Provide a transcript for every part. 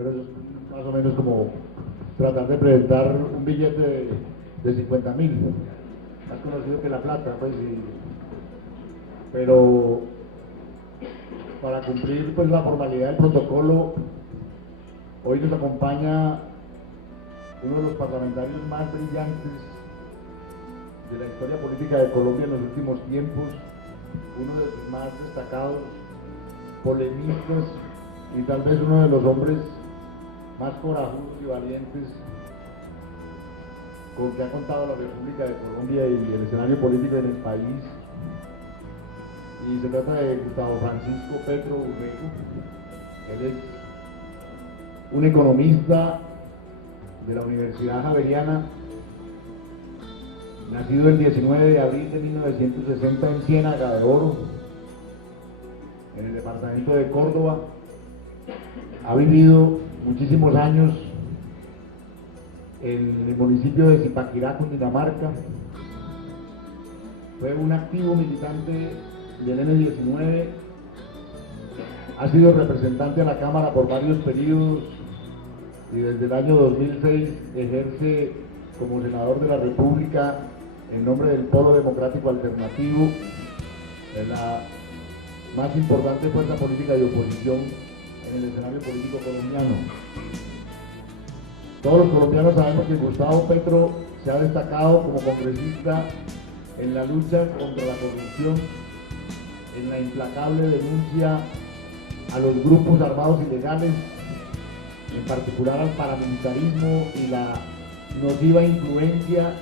Bueno, eso es más o menos como tratar de presentar un billete de 50.000, más conocido que la plata, pues, pero para cumplir pues la formalidad del protocolo, hoy nos acompaña uno de los parlamentarios más brillantes de la historia política de Colombia en los últimos tiempos, uno de sus más destacados polemistas y tal vez uno de los hombres más corajudos y valientes con que ha contado la República de Colombia y el escenario político en el país. Y se trata de Gustavo Francisco Petro Urrego. Él es un economista de la Universidad Javeriana, nacido el 19 de abril de 1960 en Ciénaga de Oro, en el departamento de Córdoba. Ha vivido muchísimos años en el municipio de Zipaquirá, Cundinamarca. Fue un activo militante del M-19, ha sido representante a la Cámara por varios periodos y desde el año 2006 ejerce como senador de la República en nombre del Polo Democrático Alternativo, de la más importante fuerza política de oposición en el escenario político colombiano. Todos los colombianos sabemos que Gustavo Petro se ha destacado como congresista en la lucha contra la corrupción, en la implacable denuncia a los grupos armados ilegales, en particular al paramilitarismo y la nociva influencia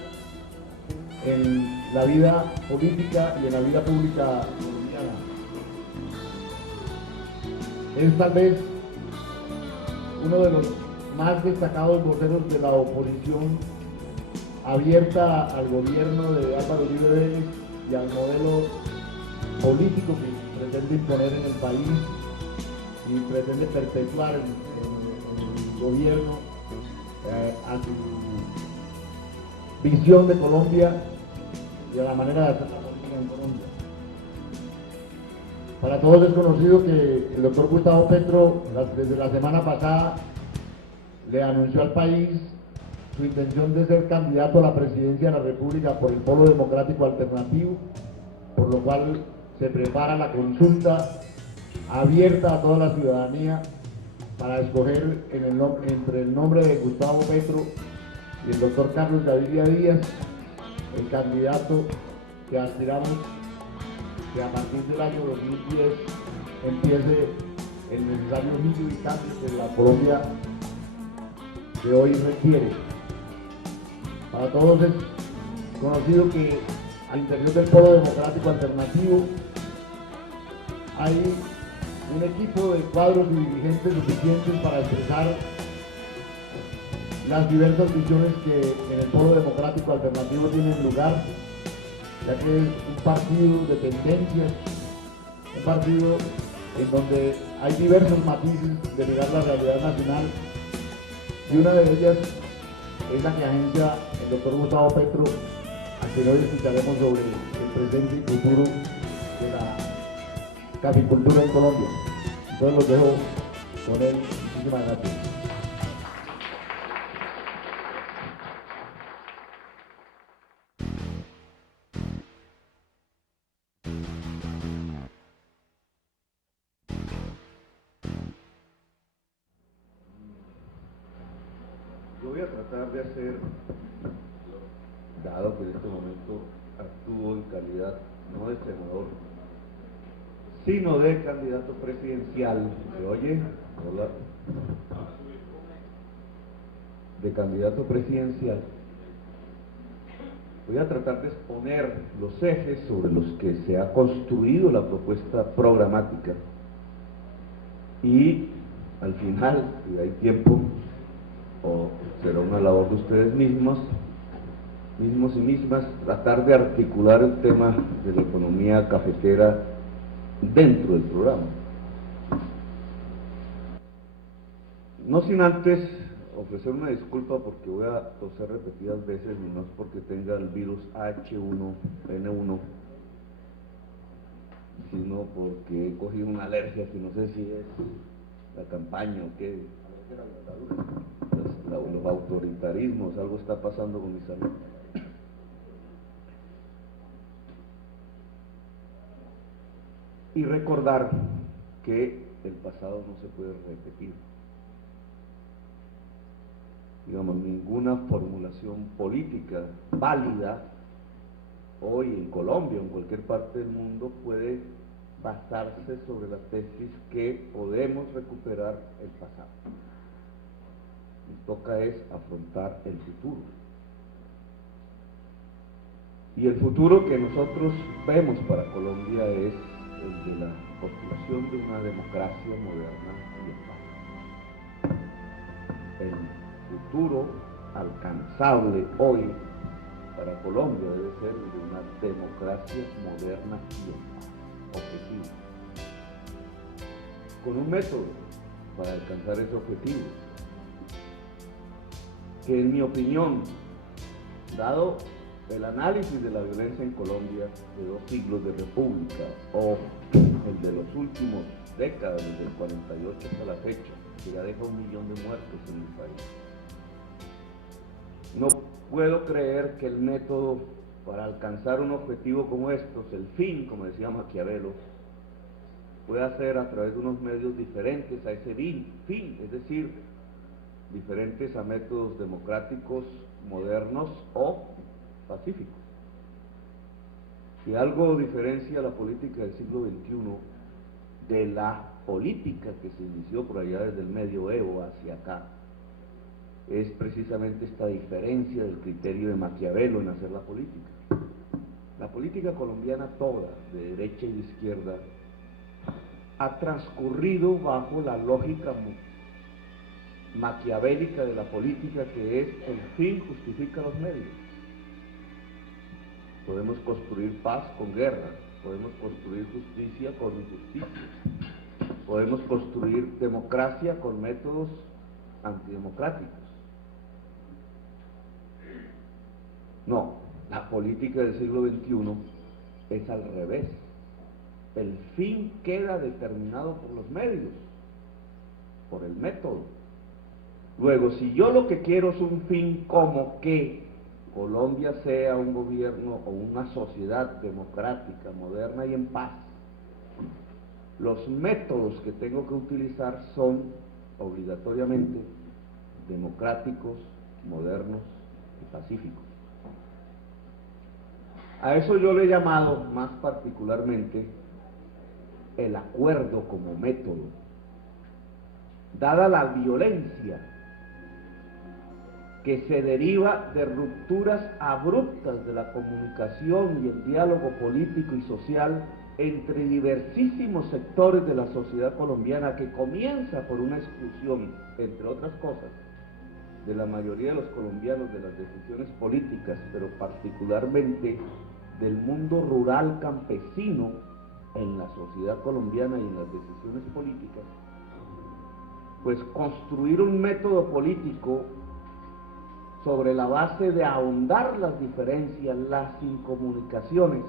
en la vida política y en la vida pública colombiana. Es tal vez uno de los más destacados voceros de la oposición abierta al gobierno de Álvaro Uribe Vélez y al modelo político que pretende imponer en el país y pretende perpetuar en el gobierno a su visión de Colombia y a la manera de hacer la política en Colombia. Para todos es conocido que el doctor Gustavo Petro desde la semana pasada le anunció al país su intención de ser candidato a la presidencia de la República por el Polo Democrático Alternativo, por lo cual se prepara la consulta abierta a toda la ciudadanía para escoger entre el nombre de Gustavo Petro y el doctor Carlos Gaviria Díaz, el candidato que aspiramos que a partir del año 2010 empiece el necesario giro y cambio que la Colombia de hoy requiere. Para todos es conocido que al interior del Polo Democrático Alternativo hay un equipo de cuadros y dirigentes suficientes para expresar las diversas visiones que en el Polo Democrático Alternativo tienen lugar, ya que es un partido de tendencias, un partido en donde hay diversos matices de mirar la realidad nacional, y una de ellas es la que agencia el doctor Gustavo Petro, a quien hoy escucharemos sobre el presente y futuro de la caficultura en Colombia. Entonces los dejo con él. Muchísimas gracias. Yo voy a tratar de hacer, dado que en este momento actúo en calidad no de senador, sino de candidato presidencial. ¿Se oye? Hola. De candidato presidencial. Voy a tratar de exponer los ejes sobre los que se ha construido la propuesta programática y al final, si hay tiempo, o será una labor de ustedes mismos y mismas, tratar de articular el tema de la economía cafetera dentro del programa. No sin antes ofrecer una disculpa porque voy a toser repetidas veces, y no es porque tenga el virus H1N1, sino porque he cogido una alergia que no sé si es la campaña o qué. de la dictadura. Los autoritarismos, algo está pasando con mi salud. Y recordar que el pasado no se puede repetir. Digamos, ninguna formulación política válida hoy en Colombia o en cualquier parte del mundo puede basarse sobre la tesis que podemos recuperar el pasado. Nos toca es afrontar el futuro. Y el futuro que nosotros vemos para Colombia es el de la construcción de una democracia moderna y en paz. El futuro alcanzable hoy para Colombia debe ser el de una democracia moderna y en paz, objetivo. Con un método para alcanzar ese objetivo, que en mi opinión, dado el análisis de la violencia en Colombia de 2 siglos de república o el de los últimos décadas, desde el 48 hasta la fecha, que ya deja 1 millón de muertos en el país, no puedo creer que el método para alcanzar un objetivo como estos, el fin, como decía Maquiavelo, pueda ser a través de unos medios diferentes a ese fin, es decir, diferentes a métodos democráticos, modernos o pacíficos. Si algo diferencia la política del siglo XXI de la política que se inició por allá desde el medioevo hacia acá, es precisamente esta diferencia del criterio de Maquiavelo en hacer la política. La política colombiana toda, de derecha y de izquierda, ha transcurrido bajo la lógica maquiavélica de la política, que es el fin justifica los medios. Podemos construir paz con guerra, podemos construir justicia con injusticia, podemos construir democracia con métodos antidemocráticos. No, la política del siglo XXI es al revés. El fin queda determinado por los medios, por el método. Luego, si yo lo que quiero es un fin como que Colombia sea un gobierno o una sociedad democrática, moderna y en paz, los métodos que tengo que utilizar son obligatoriamente democráticos, modernos y pacíficos. A eso yo le he llamado más particularmente el acuerdo como método. Dada la violencia que se deriva de rupturas abruptas de la comunicación y el diálogo político y social entre diversísimos sectores de la sociedad colombiana, que comienza por una exclusión, entre otras cosas, de la mayoría de los colombianos de las decisiones políticas, pero particularmente del mundo rural campesino en la sociedad colombiana y en las decisiones políticas, pues construir un método político sobre la base de ahondar las diferencias, las incomunicaciones,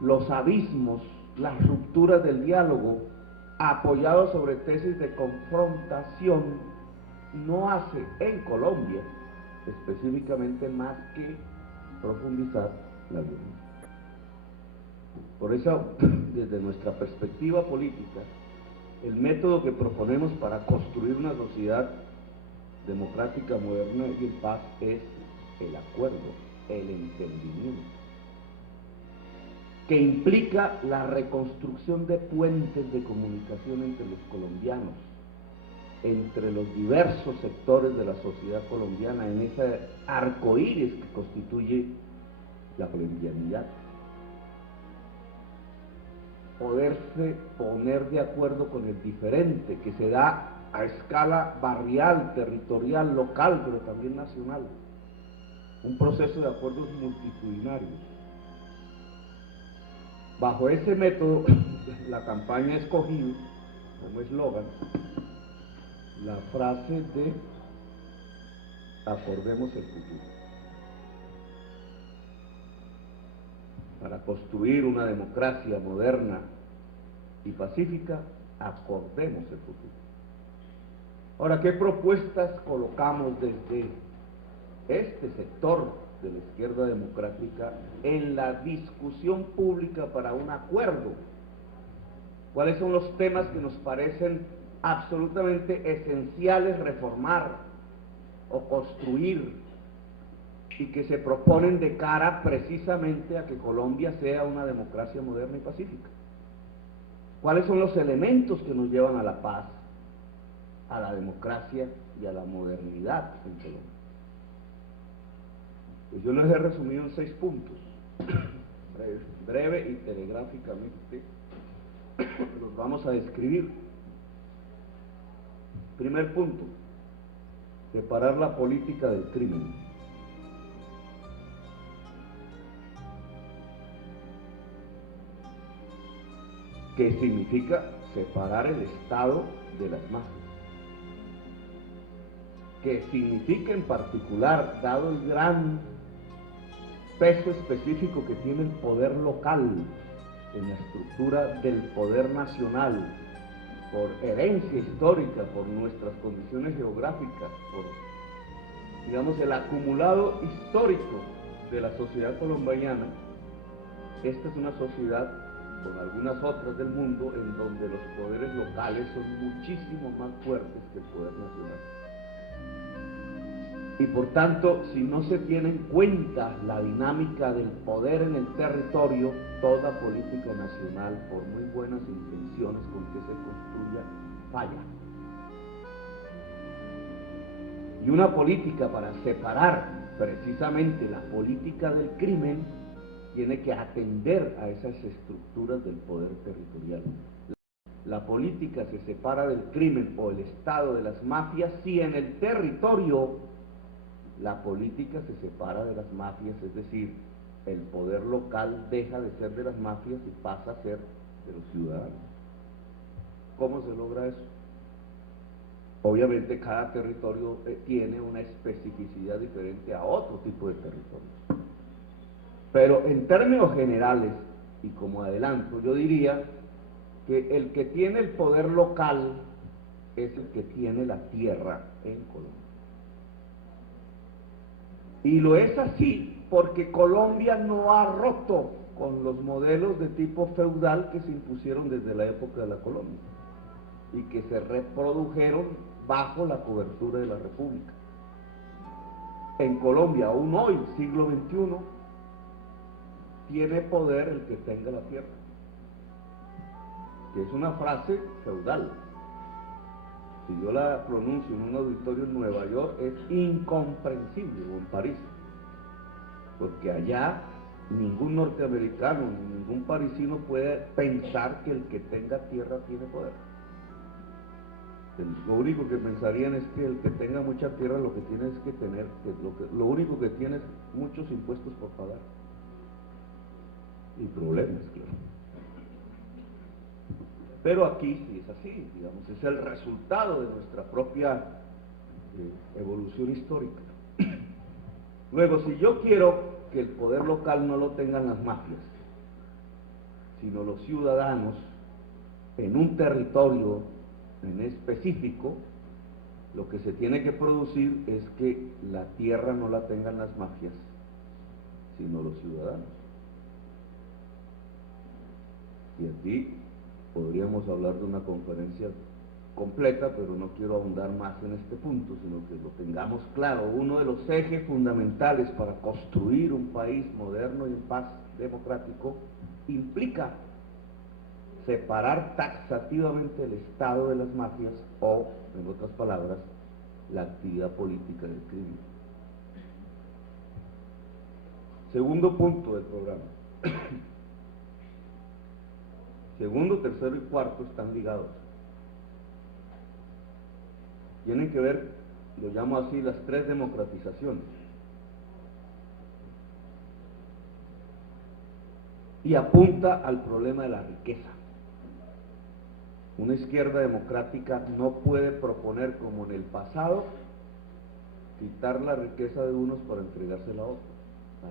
los abismos, las rupturas del diálogo, apoyado sobre tesis de confrontación, no hace en Colombia específicamente más que profundizar la violencia. Por eso, desde nuestra perspectiva política, el método que proponemos para construir una sociedad democrática, moderna y en paz es el acuerdo, el entendimiento, que implica la reconstrucción de puentes de comunicación entre los colombianos, entre los diversos sectores de la sociedad colombiana, en ese arco iris que constituye la colombianidad. Poderse poner de acuerdo con el diferente, que se da a escala barrial, territorial, local, pero también nacional. Un proceso de acuerdos multitudinarios. Bajo ese método, la campaña ha escogido como eslogan la frase de acordemos el futuro. Para construir una democracia moderna y pacífica, acordemos el futuro. Ahora, ¿qué propuestas colocamos desde este sector de la izquierda democrática en la discusión pública para un acuerdo? ¿Cuáles son los temas que nos parecen absolutamente esenciales reformar o construir y que se proponen de cara precisamente a que Colombia sea una democracia moderna y pacífica? ¿Cuáles son los elementos que nos llevan a la paz, a la democracia y a la modernidad en Colombia? Pues yo los he resumido en 6 puntos, breve y telegráficamente los vamos a describir. Primer punto: separar la política del crimen. ¿Qué significa separar el Estado de las mafias? ¿Qué significa en particular, dado el gran peso específico que tiene el poder local en la estructura del poder nacional, por herencia histórica, por nuestras condiciones geográficas, por, digamos, el acumulado histórico de la sociedad colombiana? Esta es una sociedad, con algunas otras del mundo, en donde los poderes locales son muchísimo más fuertes que el poder nacional. Y por tanto, si no se tiene en cuenta la dinámica del poder en el territorio, toda política nacional, por muy buenas intenciones con que se construya, falla. Y una política para separar precisamente la política del crimen tiene que atender a esas estructuras del poder territorial. La política se separa del crimen o el Estado de las mafias si en el territorio la política se separa de las mafias, es decir, el poder local deja de ser de las mafias y pasa a ser de los ciudadanos. ¿Cómo se logra eso? Obviamente cada territorio tiene una especificidad diferente a otro tipo de territorios. Pero en términos generales, y como adelanto, yo diría que el que tiene el poder local es el que tiene la tierra en Colombia. Y lo es así porque Colombia no ha roto con los modelos de tipo feudal que se impusieron desde la época de la colonia y que se reprodujeron bajo la cobertura de la República. En Colombia, aún hoy, siglo XXI, tiene poder el que tenga la tierra, que es una frase feudal. Si yo la pronuncio en un auditorio en Nueva York, es incomprensible, o en París, porque allá ningún norteamericano ni ningún parisino puede pensar que el que tenga tierra tiene poder. Lo único que pensarían es que el que tenga mucha tierra lo que tiene es que tener, lo único que tiene es muchos impuestos por pagar y problemas, claro. Pero aquí sí es así, digamos, es el resultado de nuestra propia evolución histórica. Luego, si yo quiero que el poder local no lo tengan las mafias, sino los ciudadanos, en un territorio en específico, lo que se tiene que producir es que la tierra no la tengan las mafias, sino los ciudadanos. Y aquí podríamos hablar de una conferencia completa, pero no quiero ahondar más en este punto, sino que lo tengamos claro. Uno de los ejes fundamentales para construir un país moderno y en paz democrático implica separar taxativamente el Estado de las mafias o, en otras palabras, la actividad política del crimen. Segundo punto del programa. Segundo, tercero y cuarto están ligados. Tienen que ver, lo llamo así, las 3 democratizaciones. Y apunta al problema de la riqueza. Una izquierda democrática no puede proponer, como en el pasado, quitar la riqueza de unos para entregársela a otros.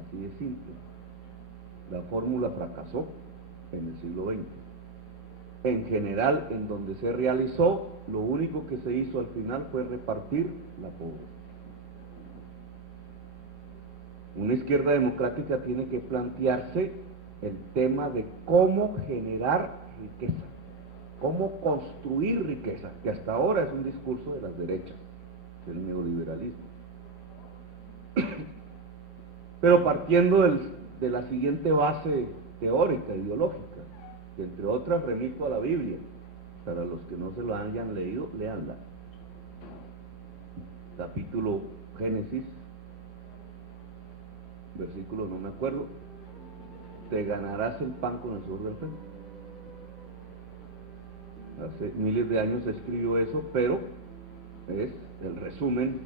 Así de simple. La fórmula fracasó en el siglo XX. En general, en donde se realizó, lo único que se hizo al final fue repartir la pobreza. Una izquierda democrática tiene que plantearse el tema de cómo generar riqueza, cómo construir riqueza, que hasta ahora es un discurso de las derechas, del neoliberalismo. Pero partiendo de la siguiente base teórica, ideológica, que entre otras remito a la Biblia. Para los que no se lo hayan leído, léanla. Capítulo Génesis, versículo no me acuerdo, te ganarás el pan con el sudor del frente. Hace miles de años se escribió eso, pero es el resumen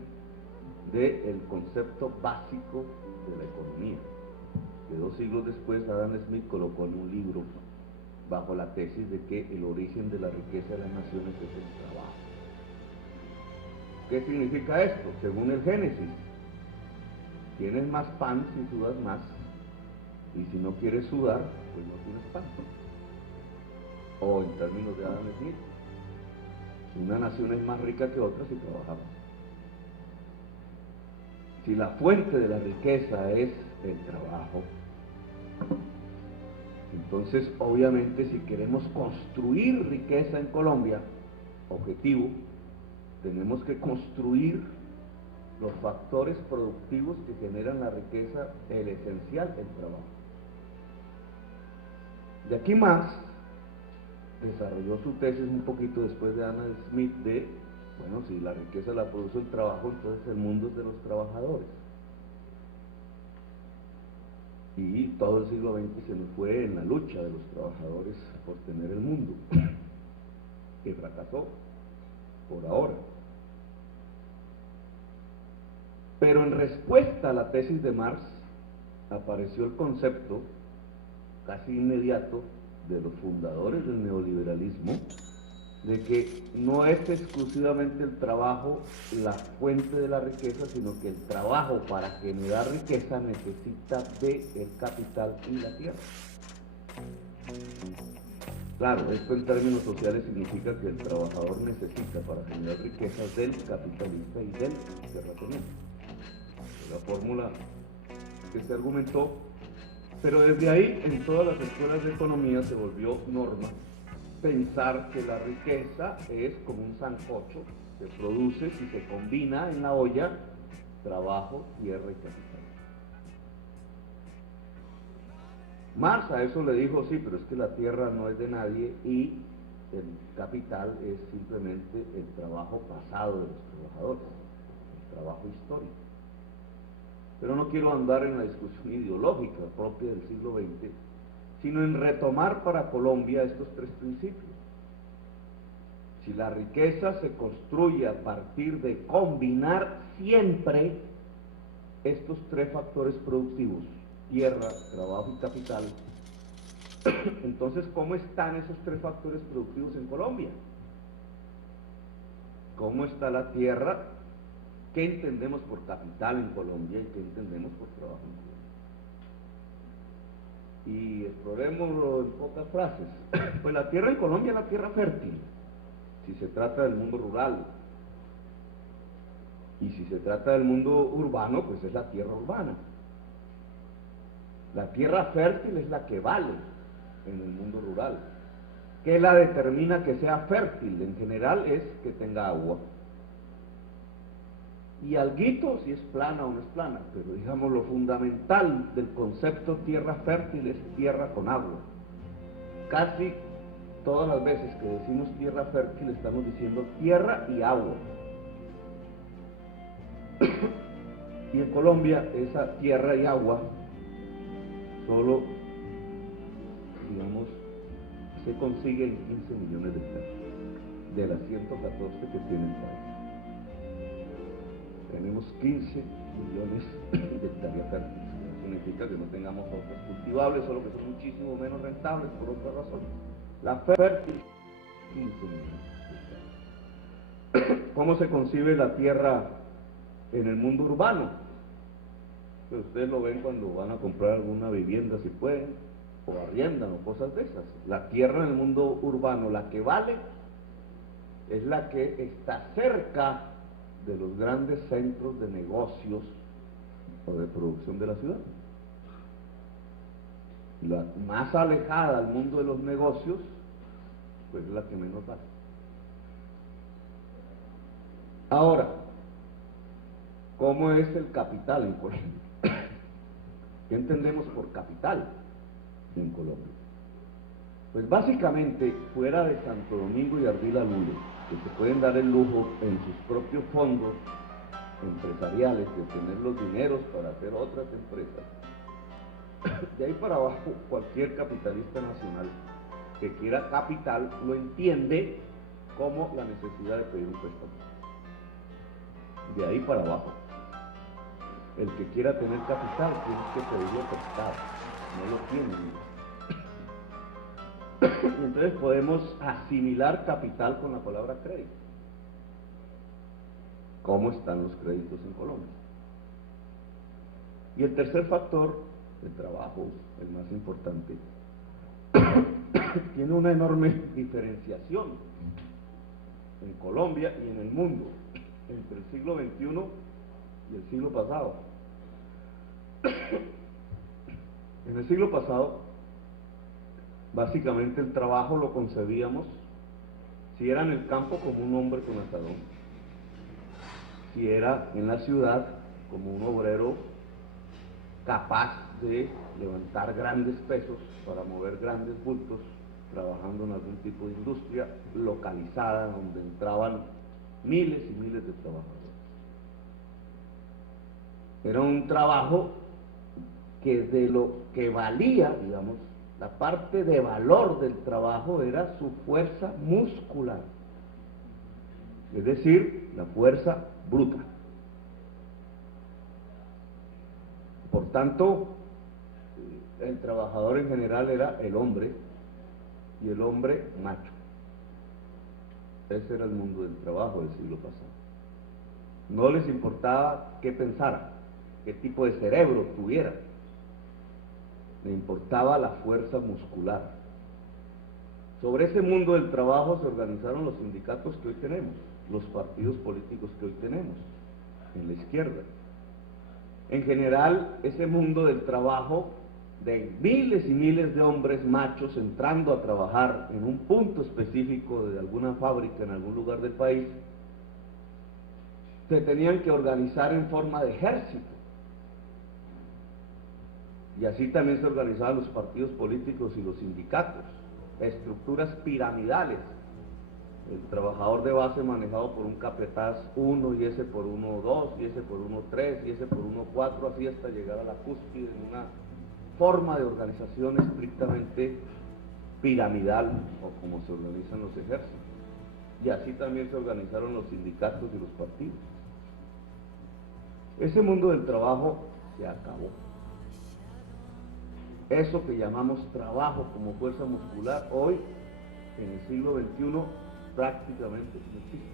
del concepto básico de la economía, que 2 siglos después Adam Smith colocó en un libro bajo la tesis de que el origen de la riqueza de las naciones es el trabajo. ¿Qué significa esto? Según el Génesis, tienes más pan si sudas más, y si no quieres sudar, pues no tienes pan. O en términos de Adam Smith, una nación es más rica que otra si trabajamos. Si la fuente de la riqueza es el trabajo, entonces obviamente si queremos construir riqueza en Colombia, objetivo, tenemos que construir los factores productivos que generan la riqueza, el esencial, el trabajo. De aquí Marx desarrolló su tesis un poquito después de Adam Smith de, bueno, si la riqueza la produce el trabajo, entonces el mundo es de los trabajadores. Y todo el siglo XX se nos fue en la lucha de los trabajadores por tener el mundo, que fracasó por ahora. Pero en respuesta a la tesis de Marx, apareció el concepto casi inmediato de los fundadores del neoliberalismo, de que no es exclusivamente el trabajo la fuente de la riqueza, sino que el trabajo para generar riqueza necesita del capital y la tierra. Claro, esto en términos sociales significa que el trabajador necesita para generar riqueza del capitalista y del terrateniente. La fórmula que se argumentó, pero desde ahí en todas las escuelas de economía se volvió norma pensar que la riqueza es como un sancocho, se produce si se combina en la olla trabajo, tierra y capital. Marx a eso le dijo, sí, pero es que la tierra no es de nadie y el capital es simplemente el trabajo pasado de los trabajadores, el trabajo histórico. Pero no quiero andar en la discusión ideológica propia del siglo XX, sino en retomar para Colombia estos 3 principios. Si la riqueza se construye a partir de combinar siempre estos 3 factores productivos, tierra, trabajo y capital, entonces ¿cómo están esos 3 factores productivos en Colombia? ¿Cómo está la tierra? ¿Qué entendemos por capital en Colombia y qué entendemos por trabajo en Colombia? Y explorémoslo en pocas frases. Pues la tierra en Colombia es la tierra fértil, si se trata del mundo rural. Y si se trata del mundo urbano, pues es la tierra urbana. La tierra fértil es la que vale en el mundo rural. ¿Qué la determina que sea fértil? En general es que tenga agua. Y alguito si es plana o no es plana, pero digamos lo fundamental del concepto tierra fértil es tierra con agua. Casi todas las veces que decimos tierra fértil estamos diciendo tierra y agua. Y en Colombia esa tierra y agua solo, digamos, se consigue en 15 millones de hectáreas de las 114 que tiene el país. Tenemos 15 millones de hectáreas fértiles. Eso significa que no tengamos otras cultivables, solo que son muchísimo menos rentables por otras razones. La fértil, 15 millones de hectáreas. ¿Cómo se concibe la tierra en el mundo urbano? Pues ustedes lo ven cuando van a comprar alguna vivienda, si pueden, o arriendan o cosas de esas. La tierra en el mundo urbano, la que vale, es la que está cerca de los grandes centros de negocios o de producción de la ciudad. La más alejada al mundo de los negocios, pues es la que menos da. Ahora, ¿cómo es el capital en Colombia? ¿Qué entendemos por capital en Colombia? Pues básicamente, fuera de Santo Domingo y Ardila Lulo, que se pueden dar el lujo en sus propios fondos empresariales de tener los dineros para hacer otras empresas, de ahí para abajo, cualquier capitalista nacional que quiera capital lo entiende como la necesidad de pedir un préstamo. De ahí para abajo. El que quiera tener capital tiene que pedirlo prestado, no lo tiene. Y entonces podemos asimilar capital con la palabra crédito. ¿Cómo están los créditos en Colombia? Y el tercer factor, el trabajo, el más importante, tiene una enorme diferenciación en Colombia y en el mundo entre el siglo XXI y el siglo pasado. En el siglo pasado, básicamente el trabajo lo concebíamos, si era en el campo, como un hombre con asadón, si era en la ciudad, como un obrero capaz de levantar grandes pesos para mover grandes bultos, trabajando en algún tipo de industria localizada donde entraban miles y miles de trabajadores. Era un trabajo que de lo que valía, digamos, la parte de valor del trabajo era su fuerza muscular, es decir, la fuerza bruta. Por tanto, el trabajador en general era el hombre, y el hombre macho. Ese era el mundo del trabajo del siglo pasado. No les importaba qué pensara, qué tipo de cerebro tuviera, le importaba la fuerza muscular. Sobre ese mundo del trabajo se organizaron los sindicatos que hoy tenemos, los partidos políticos que hoy tenemos, en la izquierda. En general, ese mundo del trabajo, de miles y miles de hombres machos entrando a trabajar en un punto específico de alguna fábrica en algún lugar del país, se tenían que organizar en forma de ejército. Y así también se organizaban los partidos políticos y los sindicatos, estructuras piramidales. El trabajador de base manejado por un capataz 1, y ese por 1-2, y ese por 1-3, y ese por 1-4, así hasta llegar a la cúspide en una forma de organización estrictamente piramidal, o como se organizan los ejércitos. Y así también se organizaron los sindicatos y los partidos. Ese mundo del trabajo se acabó. Eso que llamamos trabajo como fuerza muscular, hoy, en el siglo XXI, prácticamente no existe.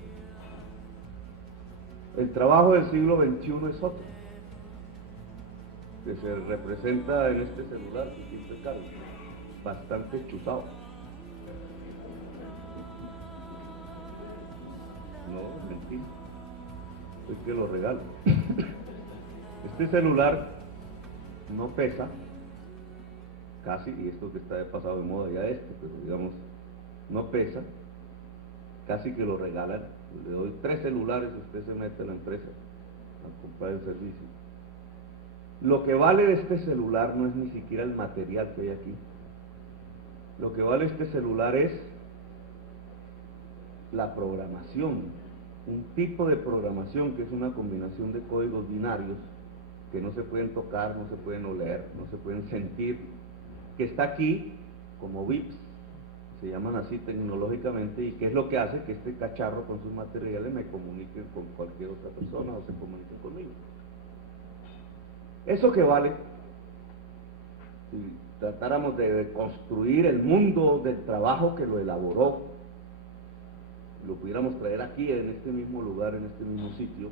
El trabajo del siglo XXI es otro, que se representa en este celular que siempre cargo, bastante chuzado. No, mentira, es que lo regalo. Este celular no pesa casi, y esto que está pasado de moda ya pero digamos, no pesa, casi que lo regalan. Le doy 3 celulares y usted se mete a la empresa a comprar el servicio. Lo que vale de este celular no es ni siquiera el material que hay aquí. Lo que vale este celular es la programación, un tipo de programación que es una combinación de códigos binarios que no se pueden tocar, no se pueden oler, no se pueden sentir, que está aquí como bits, se llaman así tecnológicamente, y que es lo que hace que este cacharro con sus materiales me comunique con cualquier otra persona o se comunique conmigo. Eso que vale, si tratáramos de construir el mundo del trabajo que lo elaboró, lo pudiéramos traer aquí, en este mismo lugar, en este mismo sitio,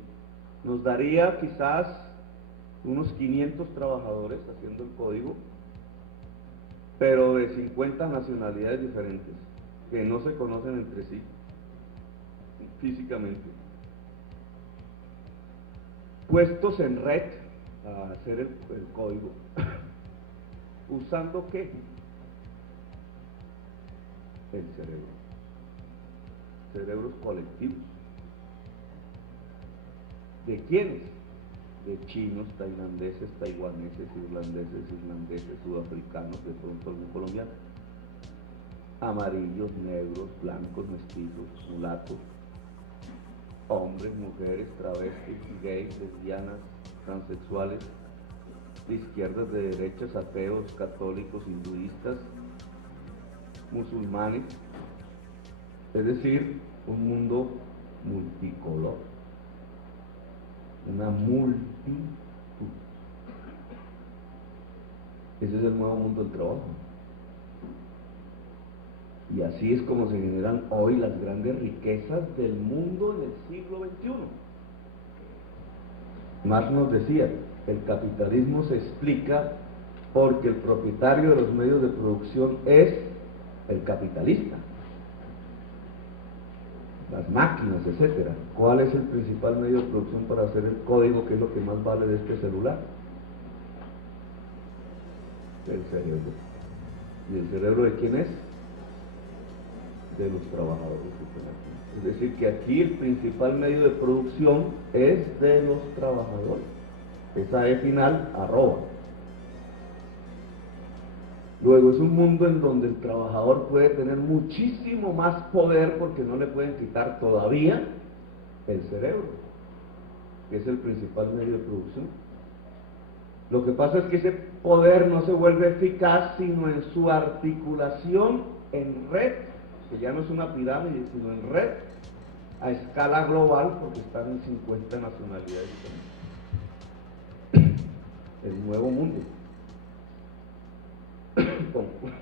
nos daría quizás unos 500 trabajadores haciendo el código, pero de 50 nacionalidades diferentes, que no se conocen entre sí, físicamente, puestos en red a hacer el código, ¿usando qué? El cerebro, cerebros colectivos. ¿De quiénes? De chinos, tailandeses, taiwaneses, irlandeses, sudafricanos, de pronto algún colombiano, amarillos, negros, blancos, mestizos, mulatos, hombres, mujeres, travestis, gays, lesbianas, transexuales, de izquierdas, de derechas, ateos, católicos, hinduistas, musulmanes, es decir, un mundo multicolor, una multitud. Ese es el nuevo mundo del trabajo. Y así es como se generan hoy las grandes riquezas del mundo en el siglo XXI. Marx nos decía, el capitalismo se explica porque el propietario de los medios de producción es el capitalista, las máquinas, etcétera. ¿Cuál es el principal medio de producción para hacer el código, que es lo que más vale de este celular? El cerebro. ¿Y el cerebro de quién es? De los trabajadores. Es decir, que aquí el principal medio de producción es de los trabajadores. Esa E final, arroba. Luego es un mundo en donde el trabajador puede tener muchísimo más poder porque no le pueden quitar todavía el cerebro, que es el principal medio de producción. Lo que pasa es que ese poder no se vuelve eficaz sino en su articulación en red, que ya no es una pirámide, sino en red, a escala global, porque están en 50 nacionalidades diferentes. El nuevo mundo.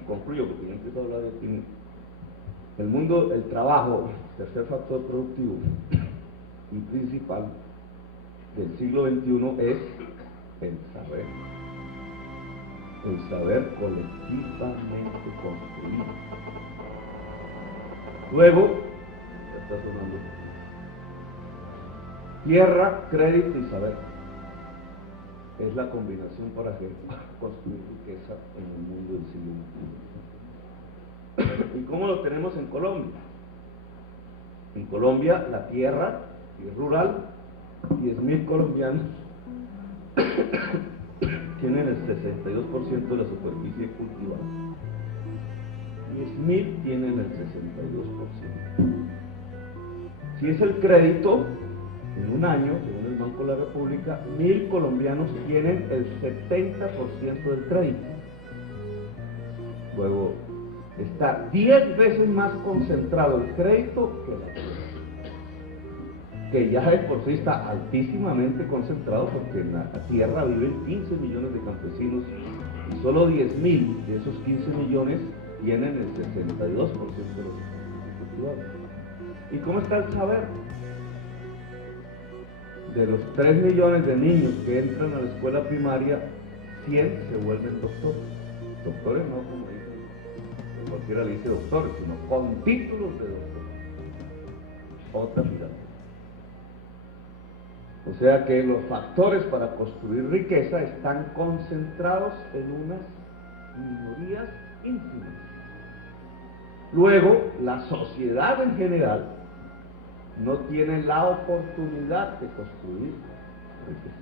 Concluyo porque ya empiezo a hablar de ti. El mundo, el trabajo, tercer factor productivo y principal del siglo XXI es el saber colectivamente construido. Luego, ya está sonando, tierra, crédito y saber. Es la combinación para construir riqueza en el mundo del siglo XXI. ¿Y cómo lo tenemos en Colombia? En Colombia, la tierra es rural, 10.000 colombianos tienen el 62% de la superficie cultivada. 10.000 tienen el 62%. Si es el crédito, en un año, según el Banco de la República, 1.000 colombianos tienen el 70% del crédito. Luego, está 10 veces más concentrado el crédito que la tierra, que ya de por sí está altísimamente concentrado, porque en la tierra viven 15 millones de campesinos y solo 10.000 de esos 15 millones tienen el 62% de los cultivados. ¿Y cómo está el saber? De los 3 millones de niños que entran a la escuela primaria, 100 se vuelven doctores. Doctores no como dicen, cualquiera le dice doctores, sino con títulos de doctor. Otra mirada. O sea que los factores para construir riqueza están concentrados en unas minorías ínfimas. Luego, la sociedad en general no tiene la oportunidad de construir riqueza.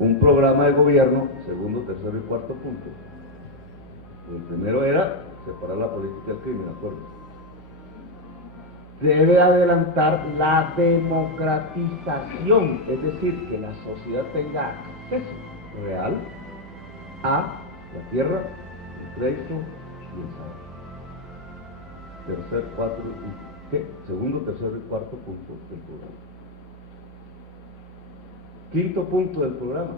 Un programa de gobierno, segundo, tercero y cuarto punto. El primero era separar la política del crimen, ¿de acuerdo? Debe adelantar la democratización, es decir, que la sociedad tenga acceso real a la tierra, el crédito y el saber. Segundo, tercero y cuarto punto del programa. Quinto punto del programa,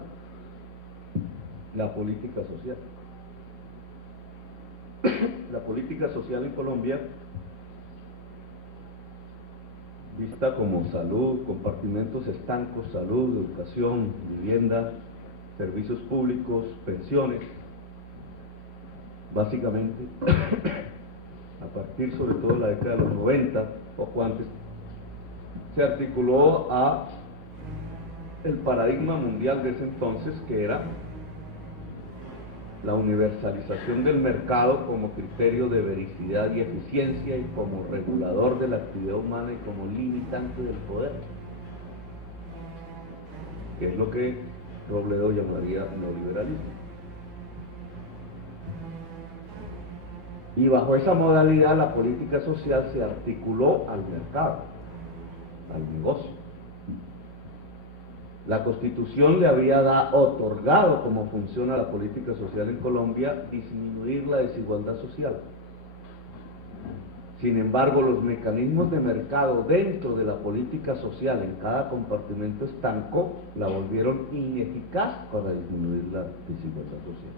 la política social. La política social en Colombia, vista como salud, compartimentos estancos, salud, educación, vivienda, servicios públicos, pensiones, básicamente a partir sobre todo de la década de los 90, poco antes, se articuló a el paradigma mundial de ese entonces, que era la universalización del mercado como criterio de vericidad y eficiencia y como regulador de la actividad humana y como limitante del poder, que es lo que Robledo llamaría neoliberalismo. Y bajo esa modalidad la política social se articuló al mercado, al negocio. La Constitución le había otorgado como funciona la política social en Colombia disminuir la desigualdad social. Sin embargo, los mecanismos de mercado dentro de la política social en cada compartimento estanco la volvieron ineficaz para disminuir la desigualdad social.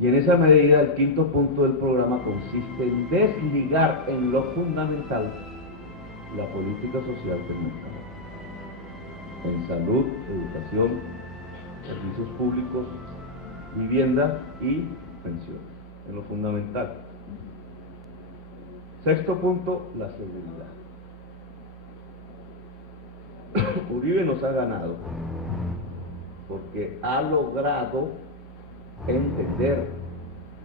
Y en esa medida el quinto punto del programa consiste en desligar en lo fundamental la política social del mercado. En salud, educación, servicios públicos, vivienda y pensiones, en lo fundamental. Sexto punto, la seguridad. Uribe nos ha ganado porque ha logrado entender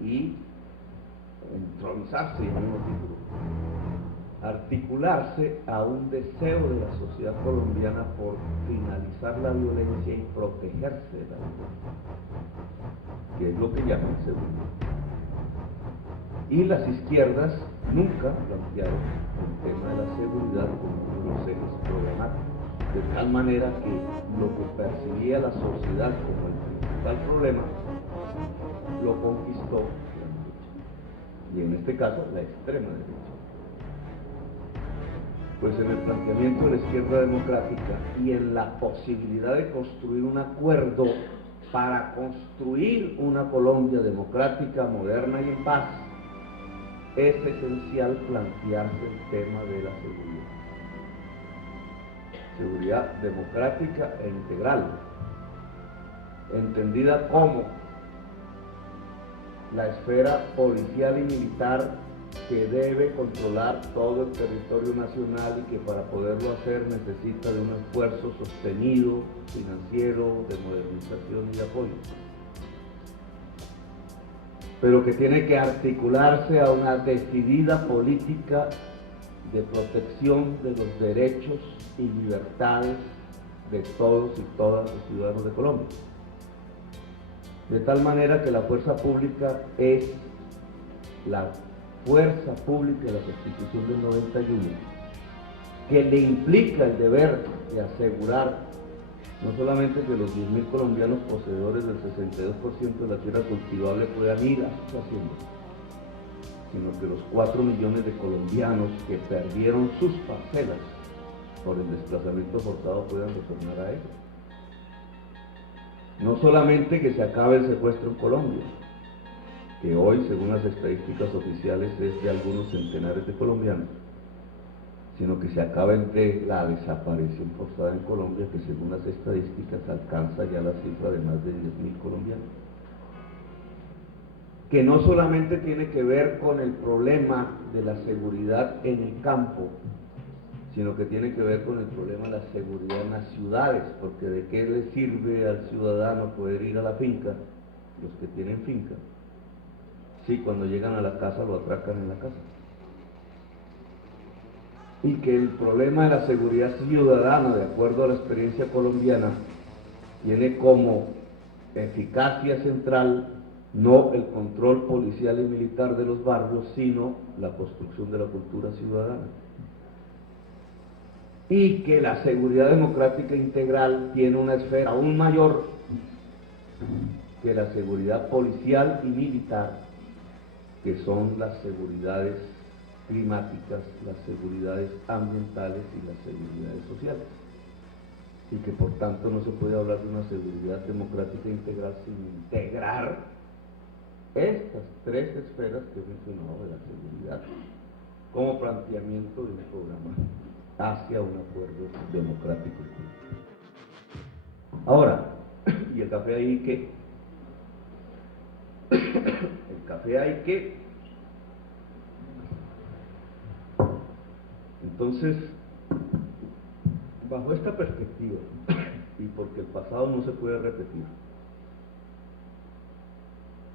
y entronizarse, en un título, articularse a un deseo de la sociedad colombiana por finalizar la violencia y protegerse de la violencia, que es lo que llaman seguridad. Y las izquierdas nunca plantearon el tema de la seguridad como uno de los ejes programáticos, de tal manera que lo que percibía la sociedad como el principal problema lo conquistó la derecha, y en este caso la extrema derecha. Pues en el planteamiento de la izquierda democrática y en la posibilidad de construir un acuerdo para construir una Colombia democrática, moderna y en paz, es esencial plantearse el tema de la seguridad. Seguridad democrática e integral, entendida como la esfera policial y militar que debe controlar todo el territorio nacional y que para poderlo hacer necesita de un esfuerzo sostenido, financiero, de modernización y de apoyo, pero que tiene que articularse a una decidida política de protección de los derechos y libertades de todos y todas los ciudadanos de Colombia. De tal manera que la fuerza pública es la fuerza pública de la Constitución del 91, que le implica el deber de asegurar no solamente que los 10.000 colombianos poseedores del 62% de la tierra cultivable puedan ir a sus haciendas, sino que los 4 millones de colombianos que perdieron sus parcelas por el desplazamiento forzado puedan retornar a ellas. No solamente que se acabe el secuestro en Colombia, que hoy, según las estadísticas oficiales, es de algunos centenares de colombianos, sino que se acabe de la desaparición forzada en Colombia, que según las estadísticas alcanza ya la cifra de más de 10.000 colombianos. Que no solamente tiene que ver con el problema de la seguridad en el campo, sino que tiene que ver con el problema de la seguridad en las ciudades, porque de qué le sirve al ciudadano poder ir a la finca, los que tienen finca, si cuando llegan a la casa lo atracan en la casa. Y que el problema de la seguridad ciudadana, de acuerdo a la experiencia colombiana, tiene como eficacia central no el control policial y militar de los barrios, sino la construcción de la cultura ciudadana. Y que la seguridad democrática integral tiene una esfera aún mayor que la seguridad policial y militar, que son las seguridades climáticas, las seguridades ambientales y las seguridades sociales. Y que por tanto no se puede hablar de una seguridad democrática integral sin integrar estas tres esferas que he mencionado de la seguridad como planteamiento de un programa hacia un acuerdo democrático. Ahora, ¿y el café ahí qué? El café hay que Entonces, bajo esta perspectiva, y porque el pasado no se puede repetir,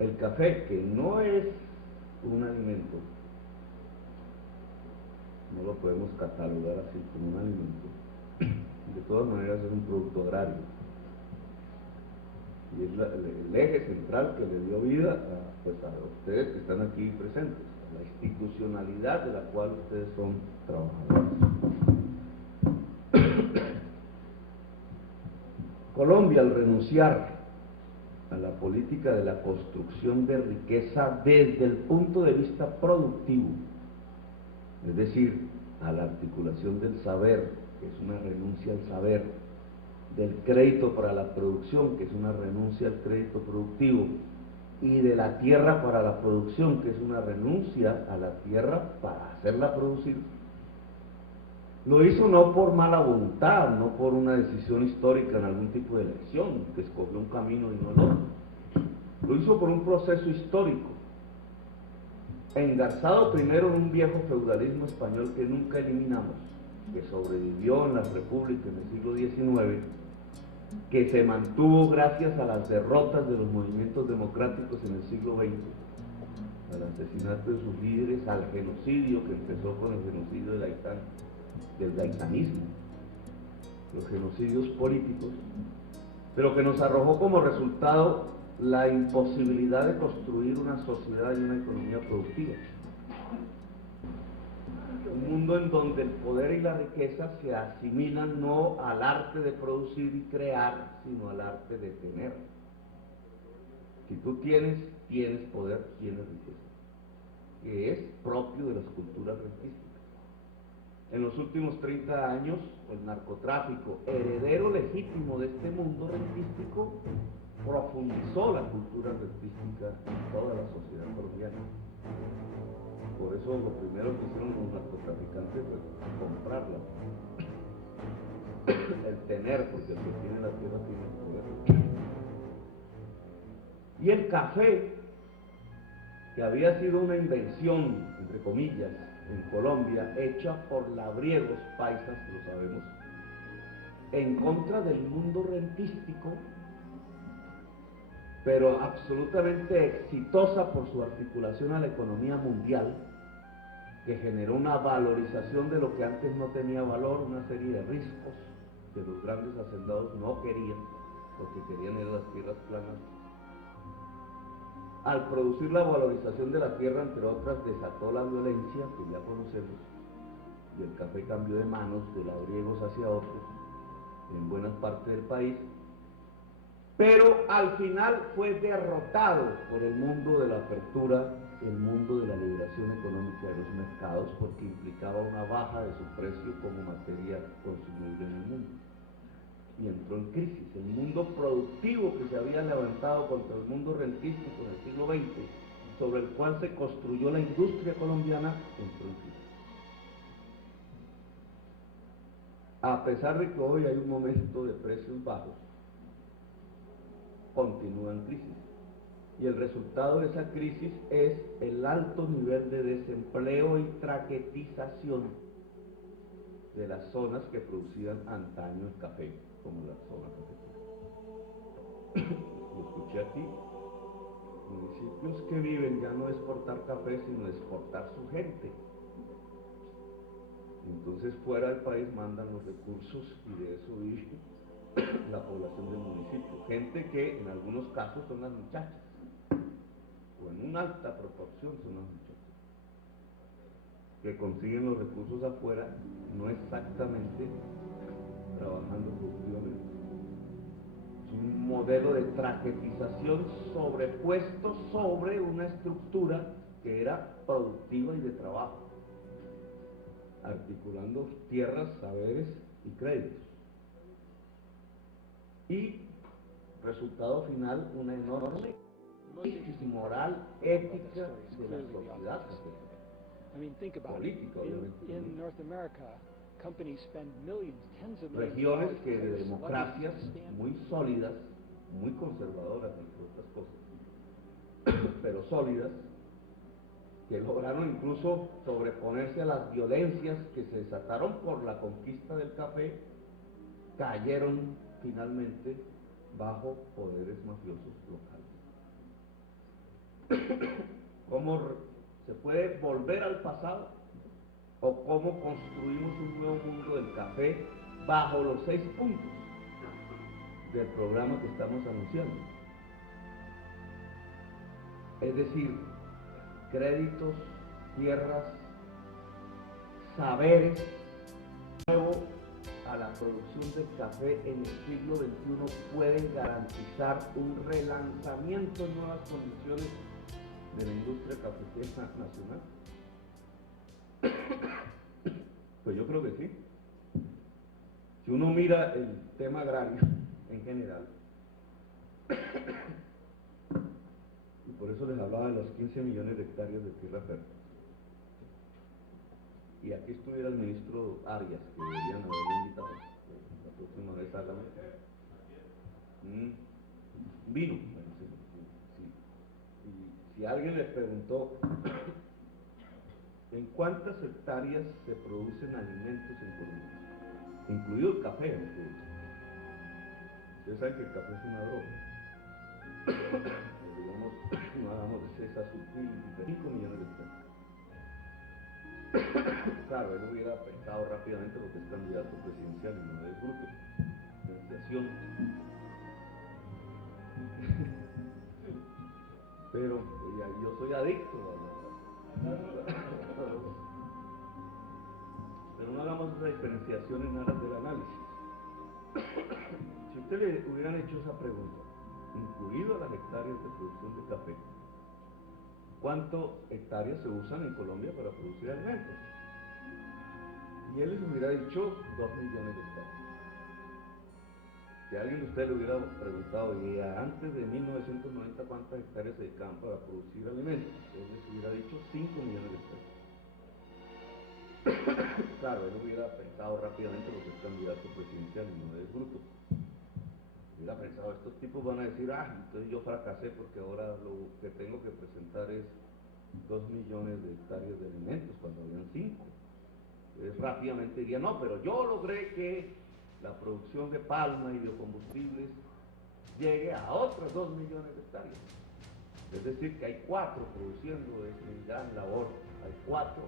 el café, que no es un alimento, no lo podemos catalogar así como un alimento, de todas maneras es un producto agrario, y es el eje central que le dio vida a ustedes que están aquí presentes, a la institucionalidad de la cual ustedes son trabajadores. Colombia, al renunciar a la política de la construcción de riqueza desde el punto de vista productivo, es decir, a la articulación del saber, que es una renuncia al saber, del crédito para la producción, que es una renuncia al crédito productivo, y de la tierra para la producción, que es una renuncia a la tierra para hacerla producir. Lo hizo no por mala voluntad, no por una decisión histórica en algún tipo de elección, que escogió un camino y no el otro. Lo hizo por un proceso histórico, engarzado primero en un viejo feudalismo español que nunca eliminamos, que sobrevivió en las repúblicas en el siglo XIX, que se mantuvo gracias a las derrotas de los movimientos democráticos en el siglo XX, al asesinato de sus líderes, al genocidio que empezó con el genocidio del gaitanismo, los genocidios políticos, pero que nos arrojó como resultado la imposibilidad de construir una sociedad y una economía productiva. Un mundo en donde el poder y la riqueza se asimilan no al arte de producir y crear, sino al arte de tener. Si tú tienes poder, tienes riqueza, que es propio de las culturas rentísticas. En los últimos 30 años, el narcotráfico, heredero legítimo de este mundo rentístico, profundizó la cultura rentística en toda la sociedad colombiana. Por eso lo primero que hicieron los narcotraficantes fue comprarla. El tener, porque el que tiene la tierra tiene el poder. Y el café, que había sido una invención, entre comillas, en Colombia, hecha por labriegos paisas, lo sabemos, en contra del mundo rentístico, pero absolutamente exitosa por su articulación a la economía mundial, que generó una valorización de lo que antes no tenía valor, una serie de riscos que los grandes hacendados no querían, porque querían ir a las tierras planas. Al producir la valorización de la tierra, entre otras, desató la violencia, que ya conocemos, y el café cambió de manos de labriegos hacia otros, en buenas partes del país, pero al final fue derrotado por el mundo de la apertura, el mundo de la liberación económica de los mercados, porque implicaba una baja de su precio como materia consumible en el mundo. Y entró en crisis. El mundo productivo que se había levantado contra el mundo rentístico en el siglo XX, sobre el cual se construyó la industria colombiana, entró en crisis. A pesar de que hoy hay un momento de precios bajos, continúa en crisis. Y el resultado de esa crisis es el alto nivel de desempleo y traquetización de las zonas que producían antaño el café, como la zona cafetera. Lo escuché aquí, municipios que viven ya no de exportar café, sino de exportar su gente. Entonces fuera del país mandan los recursos y de eso vive la población del municipio. Gente que en algunos casos son las muchachas, o en una alta proporción son las muchachas, que consiguen los recursos afuera, no exactamente trabajando productivamente. Es un modelo de traquetización sobrepuesto sobre una estructura que era productiva y de trabajo, articulando tierras, saberes y créditos. Y resultado final, una enorme crisis moral, ética de la sociedad política, obviamente. Regiones que de democracias muy sólidas, muy conservadoras entre otras cosas, pero sólidas, que lograron incluso sobreponerse a las violencias que se desataron por la conquista del café, cayeron finalmente bajo poderes mafiosos locales. ¿Cómo se puede volver al pasado? ¿O cómo construimos un nuevo mundo del café bajo los 6 puntos del programa que estamos anunciando? Es decir, créditos, tierras, saberes, nuevo a la producción del café en el siglo XXI pueden garantizar un relanzamiento en nuevas condiciones de la industria cafetera nacional. Pues yo creo que sí. Si uno mira el tema agrario en general, y por eso les hablaba de los 15 millones de hectáreas de tierra fértil, y aquí estuviera el ministro Arias, que deberían haberlo invitado la próxima vez a la vino. Bueno, sí. Y si alguien le preguntó en cuántas hectáreas se producen alimentos en Colombia, incluido el café, ustedes saben que el café es una droga. Digamos, no hagamos de esa sutil, de 5 millones de hectáreas. Claro, él hubiera pensado rápidamente porque es candidato presidencial y no de fruto, financiación. Pero yo soy adicto a pero no hagamos esa diferenciación en aras del análisis. Si usted le hubieran hecho esa pregunta, incluido las hectáreas de producción de café, ¿cuántas hectáreas se usan en Colombia para producir alimentos? Y él les hubiera dicho 2 millones de hectáreas. Si alguien de ustedes le hubiera preguntado, y antes de 1990, ¿cuántas hectáreas se dedicaban para producir alimentos? Él les hubiera dicho 5 millones de hectáreas. Claro, él hubiera pensado rápidamente porque es candidato presidencial y no de fruto. Hubiera pensado, estos tipos van a decir, entonces yo fracasé porque ahora lo que tengo que presentar es 2 millones de hectáreas de alimentos cuando habían 5. Entonces rápidamente diría, no, pero yo logré que la producción de palma y biocombustibles llegue a otros 2 millones de hectáreas. Es decir, que hay 4 produciendo, es mi gran labor, hay 4